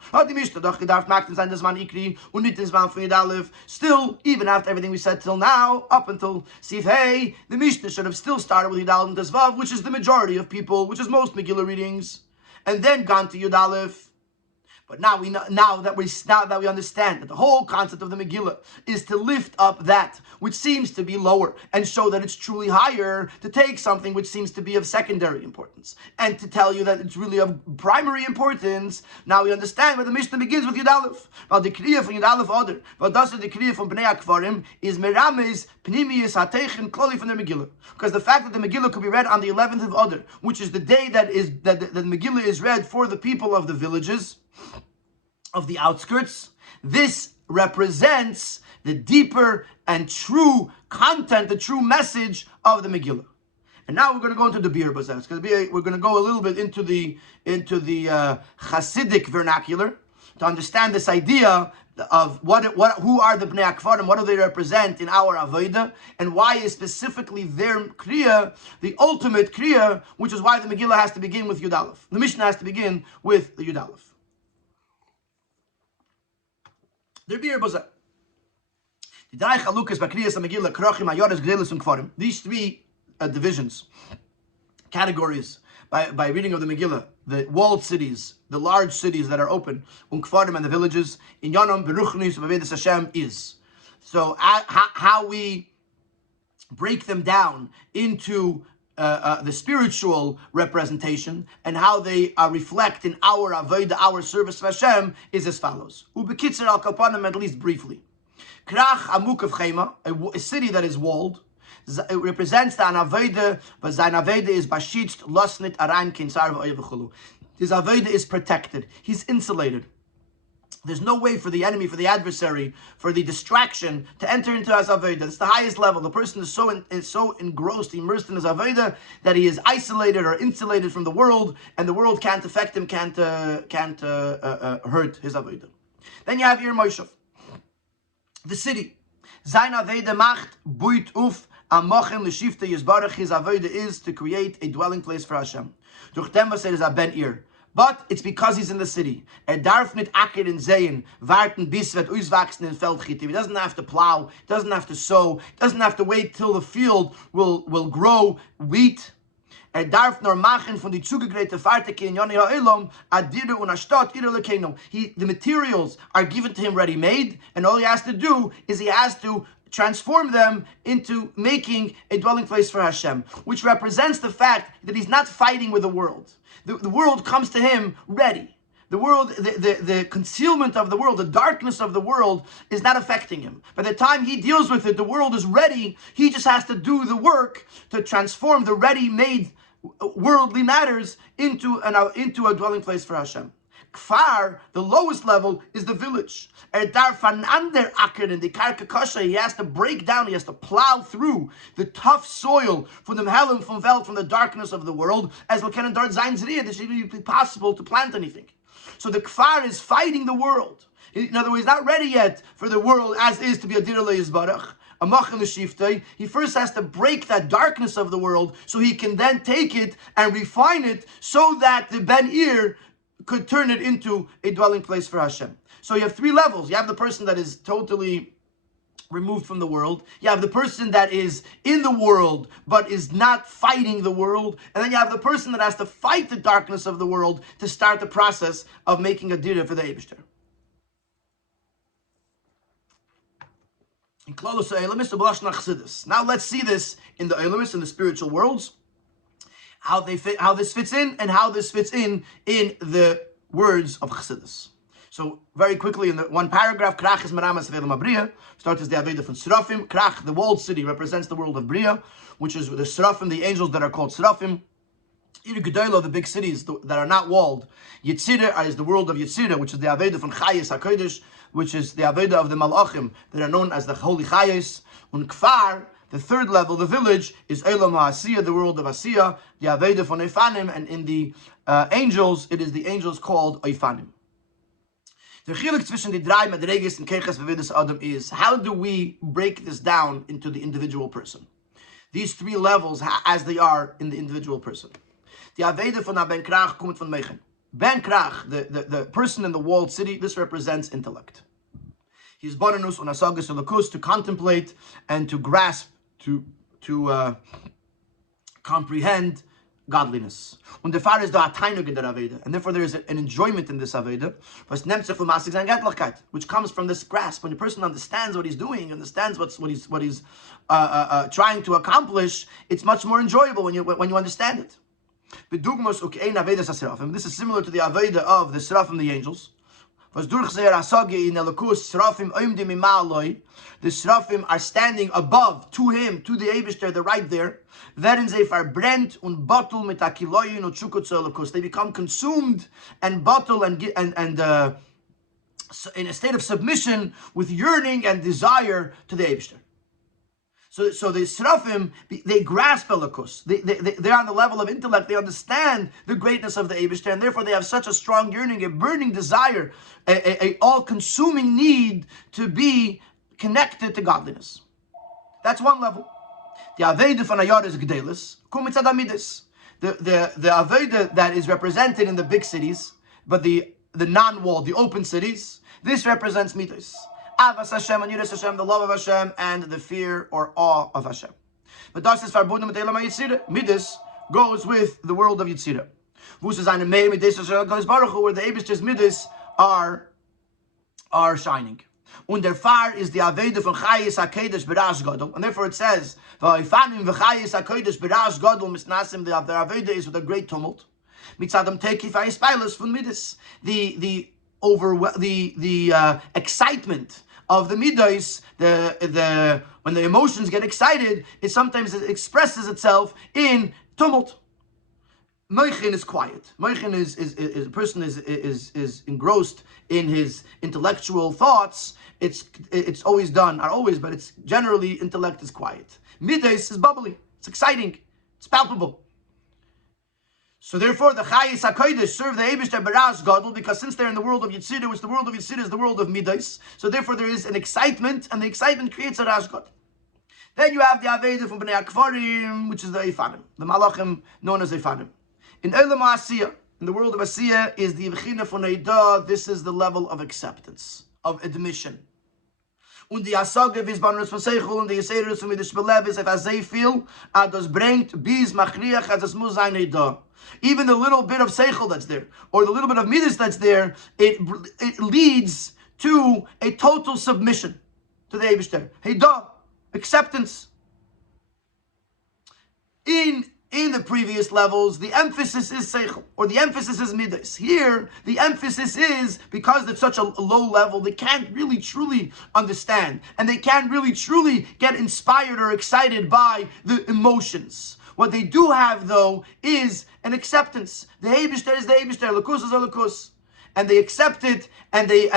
Still, even after everything we said till now, up until Sif Hey, the Mishnah should have still started with Yud Aleph and Tezvav, which is the majority of people, which is most Megillah readings, and then gone to Yud Aleph. But now that we understand that the whole concept of the Megillah is to lift up that which seems to be lower and show that it's truly higher, to take something which seems to be of secondary importance and to tell you that it's really of primary importance. Now we understand where the Mishnah begins with Yud Aleph. While the Kriya from Yud Aleph Oder, while that's the Kriya from Bnei Akvarim is Merames Pnimius Hateichen Kloli from the Megillah, because the fact that the Megillah could be read on the 11th of Oder, which is the day that the Megillah is read for the people of the villages, of the outskirts, this represents the deeper and true content, the true message of the Megillah. And now we're going to go into the Bir Bazar. We're going to go a little bit into the Hasidic vernacular to understand this idea of who are the Bnei Akvarim, what do they represent in our Avodah, and why is specifically their Kriya the ultimate Kriya, which is why the Megillah has to begin with Yud Aleph. The Mishnah has to begin with the Yud Aleph. These three divisions, categories, by reading of the Megillah, the walled cities, the large cities that are open, and the villages, in Yonam, Beruchnis, Bevedas Hashem is. So how we break them down into the spiritual representation and how they reflect in our avodah, our service to Hashem, is as follows. Ubekitzer al kapanim, at least briefly. Krach amuk of Chema, a city that is walled, it represents the avodah, but zayin avodah is bashitzt losnit arain kinsar v'oyevchulu. His avodah is protected. He's insulated. There's no way for the enemy, for the adversary, for the distraction to enter into his avodah. It's the highest level. The person is so engrossed, immersed in his avodah, that he is isolated or insulated from the world, and the world can't affect him, can't hurt his avodah. Then you have Ir Moshe, the city. Zayin avodah macht buit uf amochen l'shifte yizbarach. His avodah is to create a dwelling place for Hashem. Durch dem was is a ben ir. But it's because he's in the city. Darf nicht acker in Sehen, warten bis wird auswachsen in Feldchitim. He doesn't have to plow, he doesn't have to sow, he doesn't have to wait till the field will grow wheat. Darf nur machen von die zugegräte Farteke in Yoni Ha'elam, adire und astat ire lekeno. The materials are given to him ready-made, and all he has to do is he has to transform them into making a dwelling place for Hashem, which represents the fact that he's not fighting with the world. The world comes to him ready. The world, the concealment of the world, the darkness of the world is not affecting him. By the time he deals with it, the world is ready. He just has to do the work to transform the ready-made worldly matters into a dwelling place for Hashem. Kfar, the lowest level, is the village. He has to break down, he has to plow through the tough soil from the Helm, from the darkness of the world, as it should be possible to plant anything. So the Kfar is fighting the world. In other words, he's not ready yet for the world as is to be a Dir Le'Yizbarach. He first has to break that darkness of the world so he can then take it and refine it so that the Ben Ir could turn it into a dwelling place for Hashem. So you have three levels. You have the person that is totally removed from the world. You have the person that is in the world but is not fighting the world. And then you have the person that has to fight the darkness of the world to start the process of making a dira for the Eibishter. Now let's see this in the Eilumis, in the spiritual worlds, how this fits in, and how this fits in the words of Chassidus. So very quickly in the one paragraph, Krach is Meramas Ve'elam Abriya, starts as the Aveda from Srafim. Krach, the walled city, represents the world of Bria, which is the Srafim, the angels that are called Srafim. The big cities that are not walled. Yitzira is the world of Yitzira, which is the Aveda from Chayes HaKodesh, which is the Aveda of the Malachim that are known as the Holy Chayes. And Kfar, the third level, the village, is Elam HaAsiyah, the world of Asiyah, the Aveda from Eifanim, and in the angels, it is the angels called Eifanim. The Chelek zwischen die drei Madreges and Keches Ve'edas Adam is, how do we break this down into the individual person? These three levels as they are in the individual person. The Aveda von Ben Krach kommt von Meichen. Ben Krach, the person in the walled city, this represents intellect. He's bonanus on asagas ulakus, to contemplate and to grasp, to comprehend godliness. Und der Fahrer ist da Tainug in der Aveda, and therefore there is an enjoyment in this Aveda, which comes from this grasp. When the person understands what he's doing, understands what he's trying to accomplish, it's much more enjoyable when you understand it. This is similar to the Aveda of the Srafim, the angels. The Srafim are standing above, to him, to the Eibishter, they're right there. They become consumed and bottle and in a state of submission with yearning and desire to the Eibishter. So the Srafim, they grasp Elokus. They're on the level of intellect. They understand the greatness of the Eibishter, and therefore they have such a strong yearning, a burning desire, a all-consuming need to be connected to godliness. That's one level. The Aveda von Ayar is Gdelis, Kumitzad Amidis. The Aveda that is represented in the big cities, but the non-walled, the open cities, this represents Midas. Avas Hashem and Yiras Hashem, the love of Hashem and the fear or awe of Hashem. But das ist verbunden mit Elam HaYitzira. Midas goes with the world of Yitzira. Where the Eibishter's Midas are shining. Und der Far is the Aveda von Chayes HaKodesh B'Rash Gadol. And therefore it says, V'Ifanim v'Chayes HaKodesh B'Rash Gadol Misnasim, the Aveda is with a great tumult. Mitzadam Teki Fayis Pailas von Midas. The excitement of the midos, when the emotions get excited, it sometimes expresses itself in tumult. Moichin is quiet. Moichin is a person is engrossed in his intellectual thoughts. It's always done, not always, but it's generally intellect is quiet. Midos is bubbly. It's exciting. It's palpable. So therefore, the Chayes HaKodesh serve the Eibishter B'Rash Gadol, because since they're in the world of Yitzira, which the world of Yitzira is the world of Midas, so therefore there is an excitement, and the excitement creates a Rash Gadol. Then you have the Aveda from Bnei Akvarim, which is the Eifanim, the Malachim known as Eifanim. In Elam HaAsiyah, in the world of Asiyah, is the Yevchina von Eidah. This is the level of acceptance, of admission. Und die Asage vis banus von Seichel und die Yiserius von Midas Belevis, as they feel, das bringt bis machriach, as es muss sein Eidah. Even the little bit of seichel that's there, or the little bit of midas that's there, it leads to a total submission to the Eibishter. Heidah, acceptance. In the previous levels, the emphasis is seichel, or the emphasis is midas. Here, the emphasis is, because it's such a low level, they can't really truly understand, and they can't really truly get inspired or excited by the emotions. What they do have, though, is an acceptance. The Eibishter is the Eibishter, Lakus is a Lakus. And they accept it, and they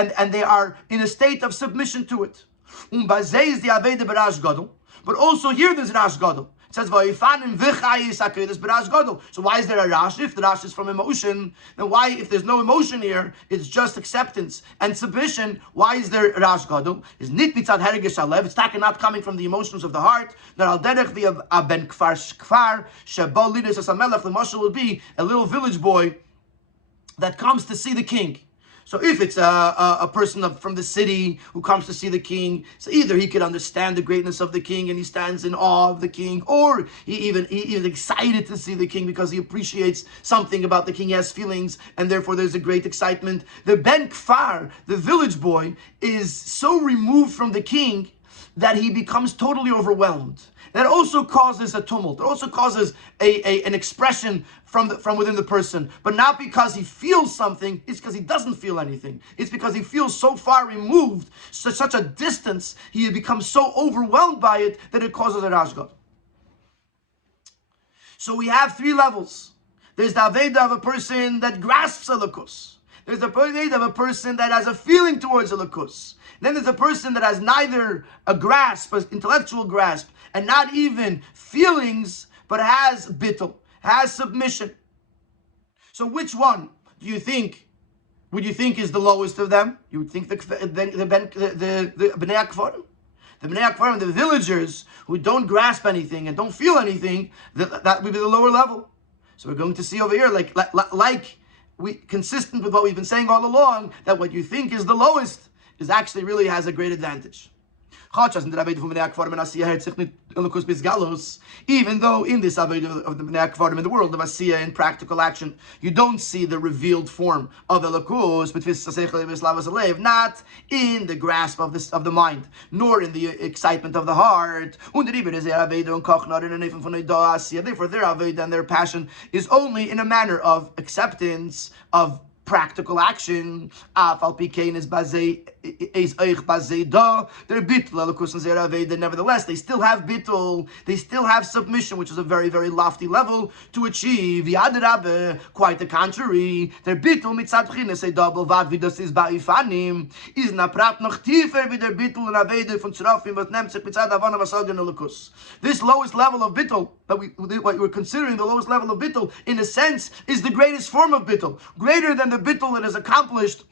are in a state of submission to it. Bazeh is the Aveda B'Rash Gadol. But also here there's Rash Gadol. It says, Vayifanim v'chayis HaKodesh B'Rash Gadol. So why is there a Rash? If the Rash is from emotion, then why, if there's no emotion here, it's just acceptance and submission, why is there Rash Gadol? Is nit mitzad hergesh halev. It's not coming from the emotions of the heart. That al derech v'ya ben kfar shebal lidas as hamelech. The Moshe will be a little village boy that comes to see the king. So if it's a person from the city who comes to see the king, so either he could understand the greatness of the king and he stands in awe of the king, or he is excited to see the king because he appreciates something about the king. He has feelings, and therefore there's a great excitement. The Ben Kfar, the village boy, is so removed from the king that he becomes totally overwhelmed. That also causes a tumult. It also causes an expression from within the person. But not because he feels something, it's because he doesn't feel anything. It's because he feels so far removed, such a distance, he becomes so overwhelmed by it that it causes a rashgad. So we have three levels. There's the Aveda of a person that grasps a lakus. There's the Aveda of a person that has a feeling towards a lakus. Then there's a person that has neither a grasp, an intellectual grasp, and not even feelings, but has bittul, has submission. So which one do you think, would you think is the lowest of them? You would think the Bnei Akvarim. The Bnei Akvarim, the villagers who don't grasp anything and don't feel anything, that would be the lower level. So we're going to see over here, consistent with what we've been saying all along, that what you think is the lowest is actually really has a great advantage. Even though in this Avodah of the Bnei Akvarim, in the world of Asiyah, in practical action, you don't see the revealed form of Elokus, not in the grasp of the mind, nor in the excitement of the heart. Therefore, their Avodah and their passion is only in a manner of acceptance, of practical action. Nevertheless, they still have bittul, they still have submission, which is a very, very lofty level to achieve. Quite the contrary. Their bittul mitzad b'chinas double vad vidas is ba'ifanim is na prat noch tiefer wie der bittul and avede von tzrafim was nemt sich mitzad avana vasagen elokus. This lowest level of bittul, that what we're considering the lowest level of bittul, in a sense, is the greatest form of bittul, greater than the bittul that is accomplished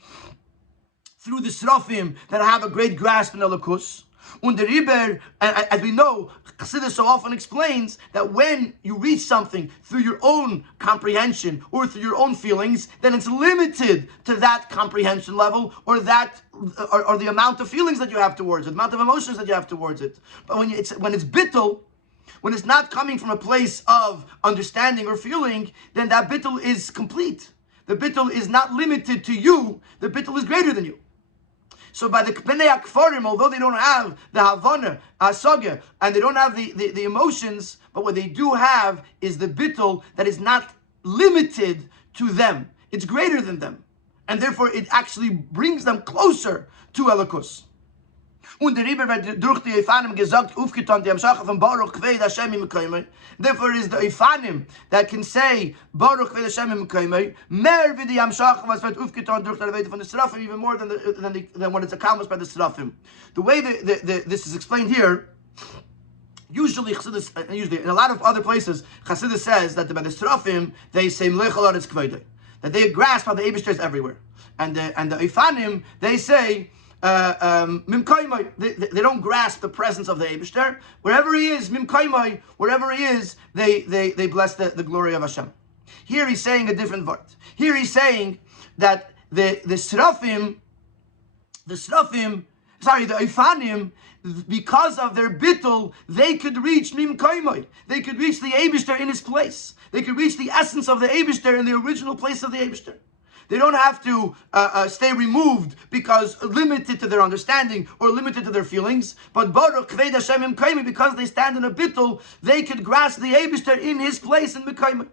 through the srafim that have a great grasp in Elokus. And the Riber, as we know, Chassidus so often explains that when you reach something through your own comprehension or through your own feelings, then it's limited to that comprehension level or the amount of feelings that you have towards it, the amount of emotions that you have towards it. But when it's bittul, when it's not coming from a place of understanding or feeling, then that bittul is complete. The bittul is not limited to you. The bittul is greater than you. So by the Bnei Akvarim, although they don't have the Havana, Asagya, and they don't have the emotions, but what they do have is the bittul that is not limited to them. It's greater than them. And therefore it actually brings them closer to Elokus. Und der Riber wird durch die Eifanim gesagt, aufgetan, die Amschacha von Baruch Kved Hashem im Mekaymer. Therefore it is the Eifanim that can say, Baruch Kved Hashem im Mekaymer, mehr wie die Amschacha, was wird aufgetan durch die Arbeit von the Srafim, even more than what is accomplished by the Srafim. The way this is explained here, usually in a lot of other places, Chassidus says that by the Srafim, they say, Mlechal Aretz Kved, that they grasp how the Eibishter is everywhere. And the Eifanim, they say, they don't grasp the presence of the Eibishter. Wherever he is, wherever he is, they bless the glory of Hashem. Here he's saying a different word. Here he's saying that the Eifanim, because of their bittul, they could reach Mim Kaimai. They could reach the Eibishter in his place. They could reach the essence of the Eibishter in the original place of the Eibishter. They don't have to stay removed because limited to their understanding or limited to their feelings. But Baruch Kved Hashem Im Kaimi, because they stand in a bittul, they could grasp the Eibishter in his place in Mekayim.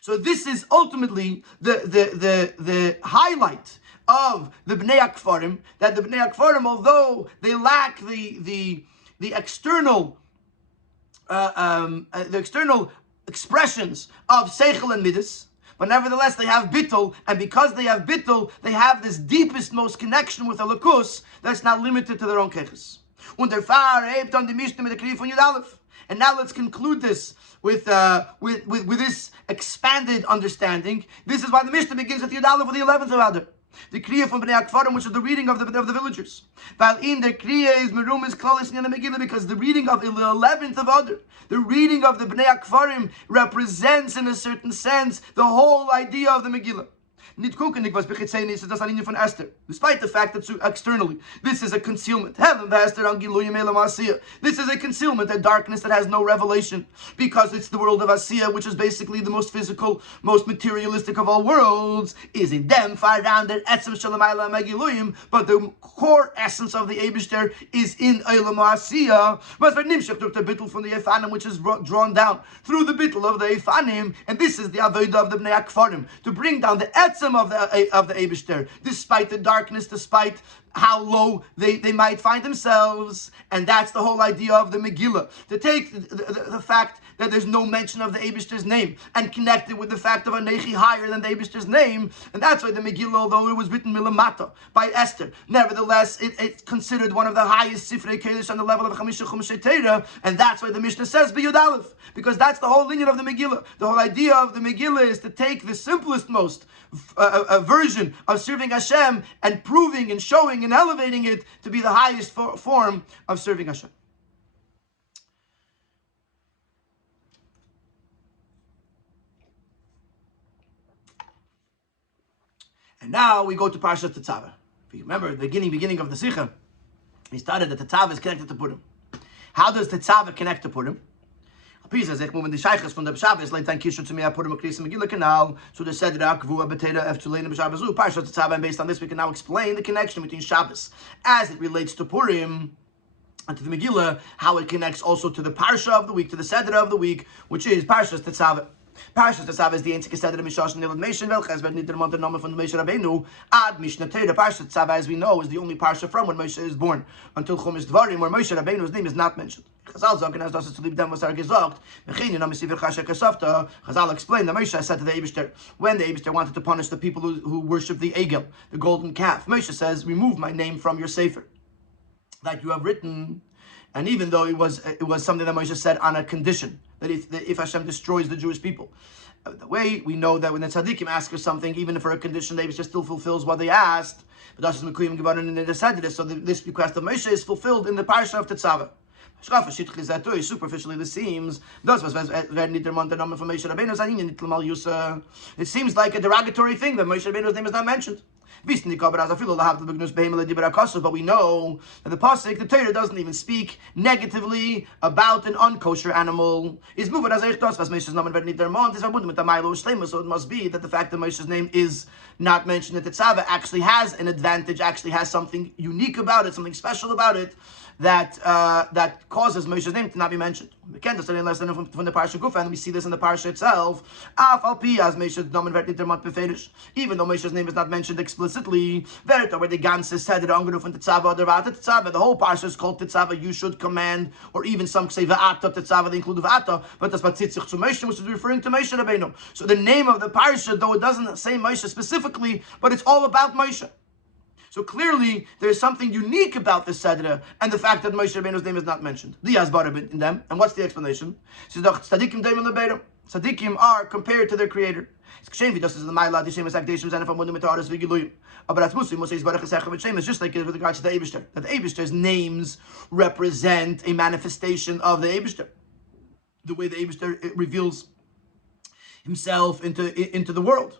So this is ultimately the highlight of the Bnei Akvarim, that the Bnei Akvarim, although they lack the external expressions of Seichel and Midas, but nevertheless they have bittul, and because they have bittul, they have this deepest, most connection with Elokus that's not limited to their own keches. And now let's conclude this with this expanded understanding. This is why the Mishnah begins with Yud Aleph, with the 11th of Adar. The Kriya from Bnei Akvarim, which is the reading of the villagers. While in the Kriya is Merum is Klalis in the Megillah, because the reading of the 11th of Adar, the reading of the Bnei Akvarim represents in a certain sense the whole idea of the Megillah. Nit kukenig was bechitzeni is das an von Esther. Despite the fact that externally this is a concealment. Heaven Esther an giluyim elam asiyah. This is a concealment, a darkness that has no revelation, because it's the world of Asiyah, which is basically the most physical, most materialistic of all worlds, is in them far down their etzem shalamayla megiluyim, but the core essence of the Eibishter is in elam asiyah. But nimshach took the bittul from the Efanim, which is drawn down through the bittul of the Efanim, and this is the avodah of the Bnei Akfarim, to bring down the etzem of the Eibishter, despite the darkness, despite how low they might find themselves. And that's the whole idea of the Megillah, to take the fact that there's no mention of the Eibishter's name and connect it with the fact of a Nechi higher than the Eibishter's name. And that's why the Megillah, although it was written Milamata by Esther, nevertheless it's considered one of the highest Sifrei Kodesh on the level of Chamisha Chumashei Torah. And that's why the Mishnah says B'Yud Aleph, because that's the whole lineage of the Megillah. The whole idea of the Megillah is to take the simplest, most version of serving Hashem and proving and showing and elevating it to be the highest form of serving Hashem. And now we go to Parashat Tetzave. If you remember the beginning of the Sikha, he started that Tetzave is connected to Purim. How does Tetzave connect to Purim? So they said Parashat Tetzave, and based on this we can now explain the connection between Shabbos as it relates to Purim and to the Megillah, how it connects also to the Parsha of the week, to the Seder of the week, which is Parashat Tetzave. Parashat Tetzave is the einzige Seder Mishash Nilad Meishin Velches Vet Nidr Mont Nome from the Moshe Rabbeinu Ad Mishnah Torah. Parashat Tetzave, as we know, is the only parsha from when Moshe is born until Chumash Dvarim, where Moshe Rabbeinu's name is not mentioned. Chazal sagen, as das zu lieb dem was gesagt, Mechini no Mesiver Chasha Kasafta. Chazal explained that Moshe said to the Eibishter, when the Eibishter wanted to punish the people who worship the Egel, the golden calf, Moshe says, remove my name from your sefer that you have written. And even though it was something that Moshe said on a condition, that if Hashem destroys the Jewish people, the way we know that when the tzaddikim ask for something, even for a condition, they just still fulfills what they asked. But so this request of Moshe is fulfilled in the parsha of Tetzave. Superficially, this seems it seems like a derogatory thing that Moshe Rabbeinu's name is not mentioned. But we know that the pasuk, the Torah, doesn't even speak negatively about an unkosher animal. So it must be that the fact that Moshe's name is not mentioned at Tetzave actually has an advantage, actually has something unique about it, something special about it, that causes Moshe's name to not be mentioned. We can't just less than from the parsha Gufa, and we see this in the parsha itself. Even though Moshe's name is not mentioned explicitly, where the Ganze said the whole parsha is called Tetzave, you should command, or even some say Va'ata Tetzave, they include Va'ata, but that's Batzitzich to Moshe, which is referring to Moshe Rabbeinu. So the name of the parsha, though it doesn't say Moshe specifically, but it's all about Moshe. So clearly, there's something unique about this Seder and the fact that Moshe Rabbeinu's name is not mentioned. The Yazbar in them. And what's the explanation? Tzaddikim are compared to their creator. It's just like with regards to the Eibishter, that the Eibishter's names represent a manifestation of the Eibishter. The way the Eibishter reveals himself into the world.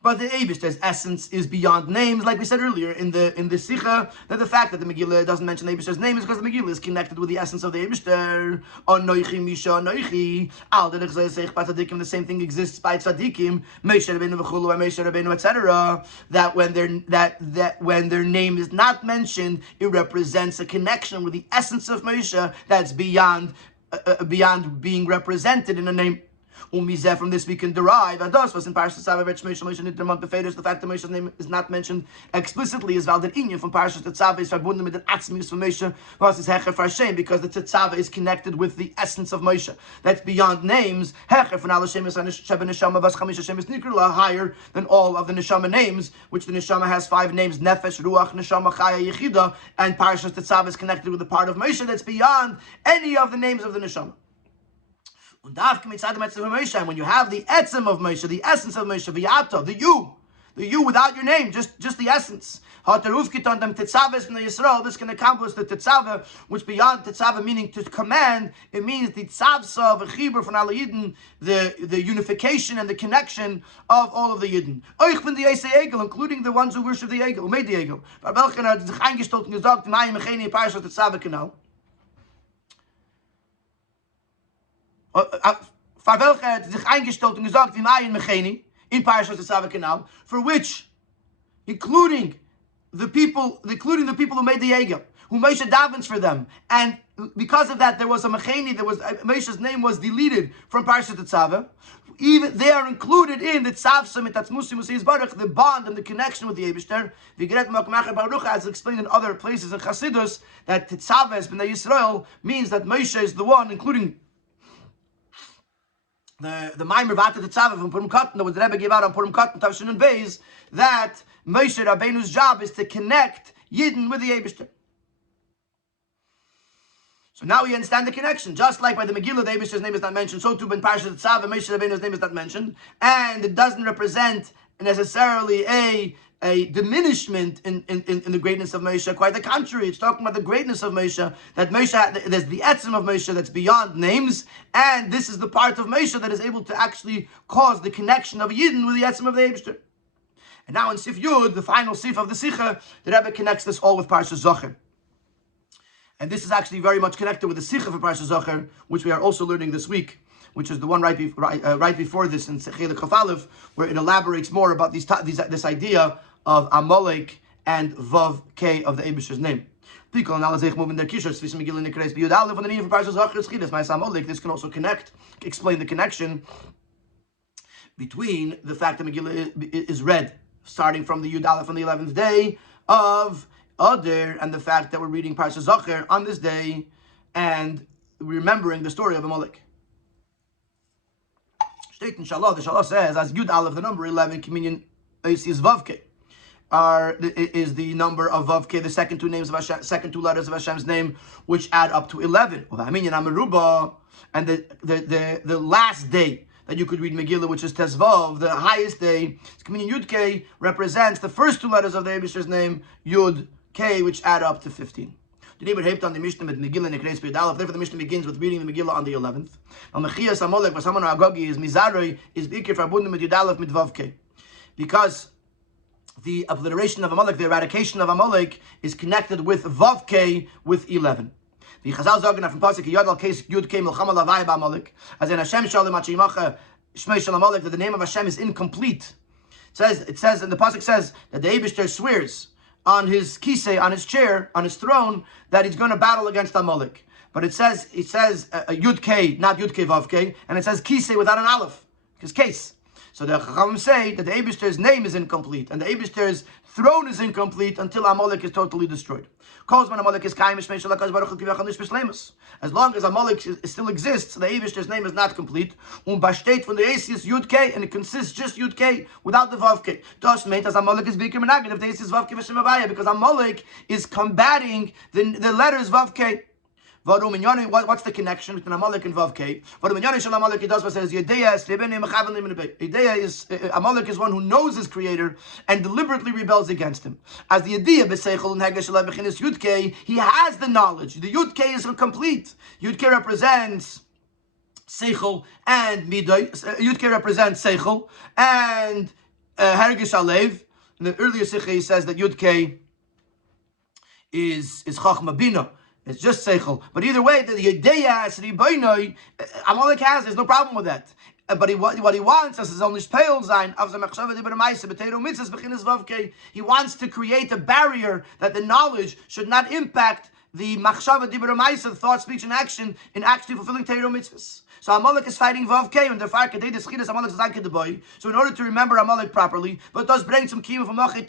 But the Eibishter's essence is beyond names, like we said earlier in the Sikha, that the fact that the Megillah doesn't mention the Eibishter's name is because the Megillah is connected with the essence of the Eibishter. Anoichi Misha Anoichi. Al derech zeich by tzaddikim, the same thing exists by tzaddikim, Moshe Rabbeinu v'chulu, Moshe Rabbeinu, etc. That when their name is not mentioned, it represents a connection with the essence of Moshe that's beyond being represented in a name. From this we can derive the fact that Moshe's name is not mentioned explicitly is valid inyan from Parashat Tetzave is verbunden mit den Atzmius von Moshe, was is Hecher for Hashem, because the Tetzave is connected with the essence of Moshe. That's beyond names. Hecher von alle Shemes Sheba Neshama was Chamisha Shemes Nikra, higher than all of the Neshama names, which the Neshama has 5 names: Nefesh, Ruach, Neshama, Chaya, Yechida, and Parashat Tetzave is connected with the part of Moshe that's beyond any of the names of the Neshama. And when you have the etzem of Moshe, the essence of Moshe, V'yata, the you, The you without your name, just the essence. This can accomplish the Tetzave, which beyond Tetzave meaning to command, it means the Tzavsa, v'chibur von alle Yidden, the unification and the connection of all of the Yidden. Including the ones who worship the Egel, who made the Egel. For which, including the people who made the Egel, who Moshe davens for them, and because of that there was a mecheni, Moshe's name was deleted from Parashat Tetzave. Even they are included in the tzavsa mitatzmusi musiyis baruch, the bond and the connection with the Eibishter. As explained in other places in Chassidus, that Tetzave b'nei Yisrael means that Moshe is the one, including the Maimer Vata Tetzave from Purim-Tetzave, that was the Rebbe gave out on Purim-Tetzave, Tavshin and Beis, that Moshe Rabbeinu's job is to connect Yidden with the Eibishter. So now we understand the connection. Just like by the Megillah, the Eibishter's name is not mentioned, so too in Parashat Tetzave, Moshe Rabbeinu's name is not mentioned, and it doesn't represent necessarily a diminishment in the greatness of Moshe. Quite the contrary, it's talking about the greatness of Moshe, that Moshe, there's the etzem of Moshe that's beyond names, and this is the part of Moshe that is able to actually cause the connection of Yidden with the etzem of the Eibishter. And now in Sif Yud, the final Sif of the Sikha, the Rebbe connects this all with Parashat Zocher. And this is actually very much connected with the Sikha for Parashat Zocher, which we are also learning this week, which is the one right before this in Chelek Chaf Aleph, where it elaborates more about this idea of Amalek and Vav K of the Eibishter's name. This can also explain the connection between the fact that Megillah is read starting from the Yud Aleph on the 11th day of Adar, and the fact that we're reading Parashat Zocher on this day and remembering the story of Amalek. State in Shalah, the Shalah says, as Yud Aleph, the number 11, communion is Vavke, is the number of Vavke, the second two letters of Hashem's name, which add up to 11. And the last day that you could read Megillah, which is Tezvav, the highest day, communion Yud K, represents the first two letters of the Eibishter's name, Yud K, which add up to 15. Therefore, the Mishnah begins with reading the Megillah on the 11th. Because the obliteration of Amalek, the eradication of Amalek, is connected with Vav K with 11. The Chazal sagen from Pasuk Yod al Kes Yud K Milchama Lavai B'Amalek, as in Hashem Shalom Achimacha Shmei Shalom Amalek, that the name of Hashem is incomplete. It says, and the Pasuk says that the Eibishter swears on his kisei, on his chair, on his throne, that he's going to battle against Amalek. But it says Yud K, not Yud K Vav K, and it says kisei without an aleph, because case. So the Chachamim say that the Eibishter's name is incomplete, and the Eibishter's throne is incomplete until Amalek is totally destroyed. As long as Amalek still exists, the Eibishter's name is not complete. From the Asis Yud K, and it consists just Yud K without the Vav K. Das meint as Amalek is Bikir Menagid of the Asis Vav K because Amalek is combating the letters Vav K. What's the connection between Amalek and Vav K? Amalek is one who knows his creator and deliberately rebels against him. As the Yediyah b'Seichel and Hegesh Yud K, he has the knowledge. The Yud K is complete. Yud K represents Seichel and Miday. Yud K represents Seichel and Hergesh Alev. In the earlier Sikha, he says that Yud K is Chachma Bina. It's just Seichel. But either way, the Yedeya, Sribainoi, Amalek has, there's no problem with that. But what he wants, as his only pale sign, he wants to create a barrier that the knowledge should not impact the machshava dibur ma'isa, thought, speech, and action in actually fulfilling Torah mitzvahs. So Amalek is fighting Vav K, and therefore Amalek is. So in order to remember Amalek properly, but it does bring some kiyum from Amalek,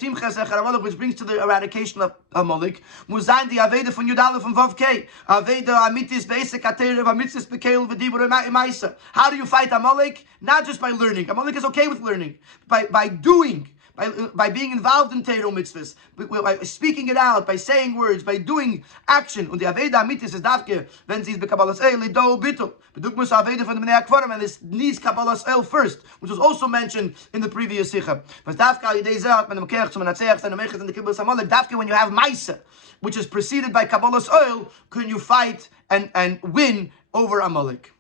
which brings to the eradication of Amalek. Muzayin the Aveda from Yudala from Vav K. Aveda Amitis basic Aterev Amitzis Bekel V'Dibur Ma'isa. How do you fight Amalek? Not just by learning. Amalek is okay with learning. By doing. by being involved in Torah mitzvahs, by speaking it out, by saying words, by doing action. Und die Aveda Amitis ist dafke, wenn sie es bekabbalas el lido bitul. Bedukmus Aveda von the Bnei Akvarim, and this needs kabbalas el first, which was also mentioned in the previous sikha. Was dafke al yidei zeh mit dem kerch zum natzeach and mechas and the kibbutz amalek. Dafke when you have ma'isa, which is preceded by kabbalas el, can you fight and win over Amalek.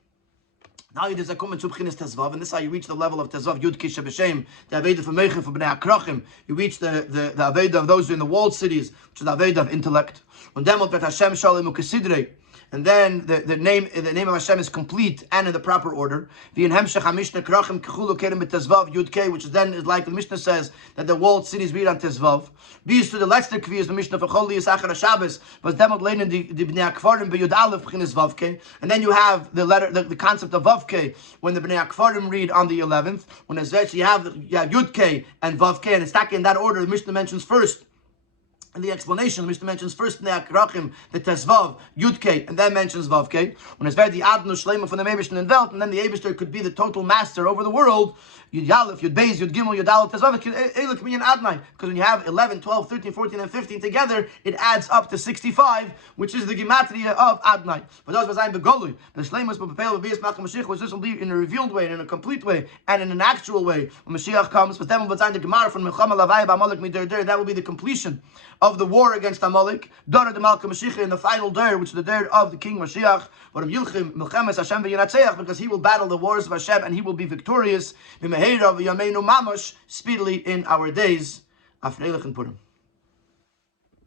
Now you there's a comment to B'chinas Tezvav, and this is how you reach the level of Tezvav Yud Kisha B'Shem, the Aveda for Meichen for Bnei Akrachim. You reach the Aveda of those who are in the walled cities, which is the Aveda of intellect. Und demot vet Hashem Shalom Ukesidrei. And then the name of Hashem is complete and in the proper order. Which is then is like the Mishnah says that the walled cities read on Tezvav. These to the Letzter Kvi is the Mishnah for Choli Yisachar Shabbos, was demot leinen the Bnei Akvarim b'Yud Aleph b'chinas Vavke. And then you have the letter, the concept of Vavke when the Bnei Akvarim read on the 11th. When you have Yudke and Vavke, and it's in that order. The Mishnah mentions first. And the explanation, the Mishnah mentions first Bnei Akrachim, the Tezvav, Yudke, and then mentions Vavke. When it's very the Adnu Shleima from the Eibishter and Welt, and then the Eibishter could be the total master over the world. Yud Yalef, Yud Beis, Yud Gimel, Yud Aleph, Tezvav, Eilik Minyan Adnai. Because when you have 11, 12, 13, 14, and 15 together, it adds up to 65, which is the Gematria of Adnai. But those was I'm Begolui. The Shleimus B'Pepel B'Bias Malcham Mashiach was this will be in a revealed way, and in a complete way, and in an actual way. When Mashiach comes, but then when the Gemara from Melchama Lavai B'Amalek Mider, that will be the completion of the war against Amalek, Dora de Malka Mashiach in the final day, which is the day of the King Mashiach, because he will battle the wars of Hashem and he will be victorious speedily in our days. After Purim.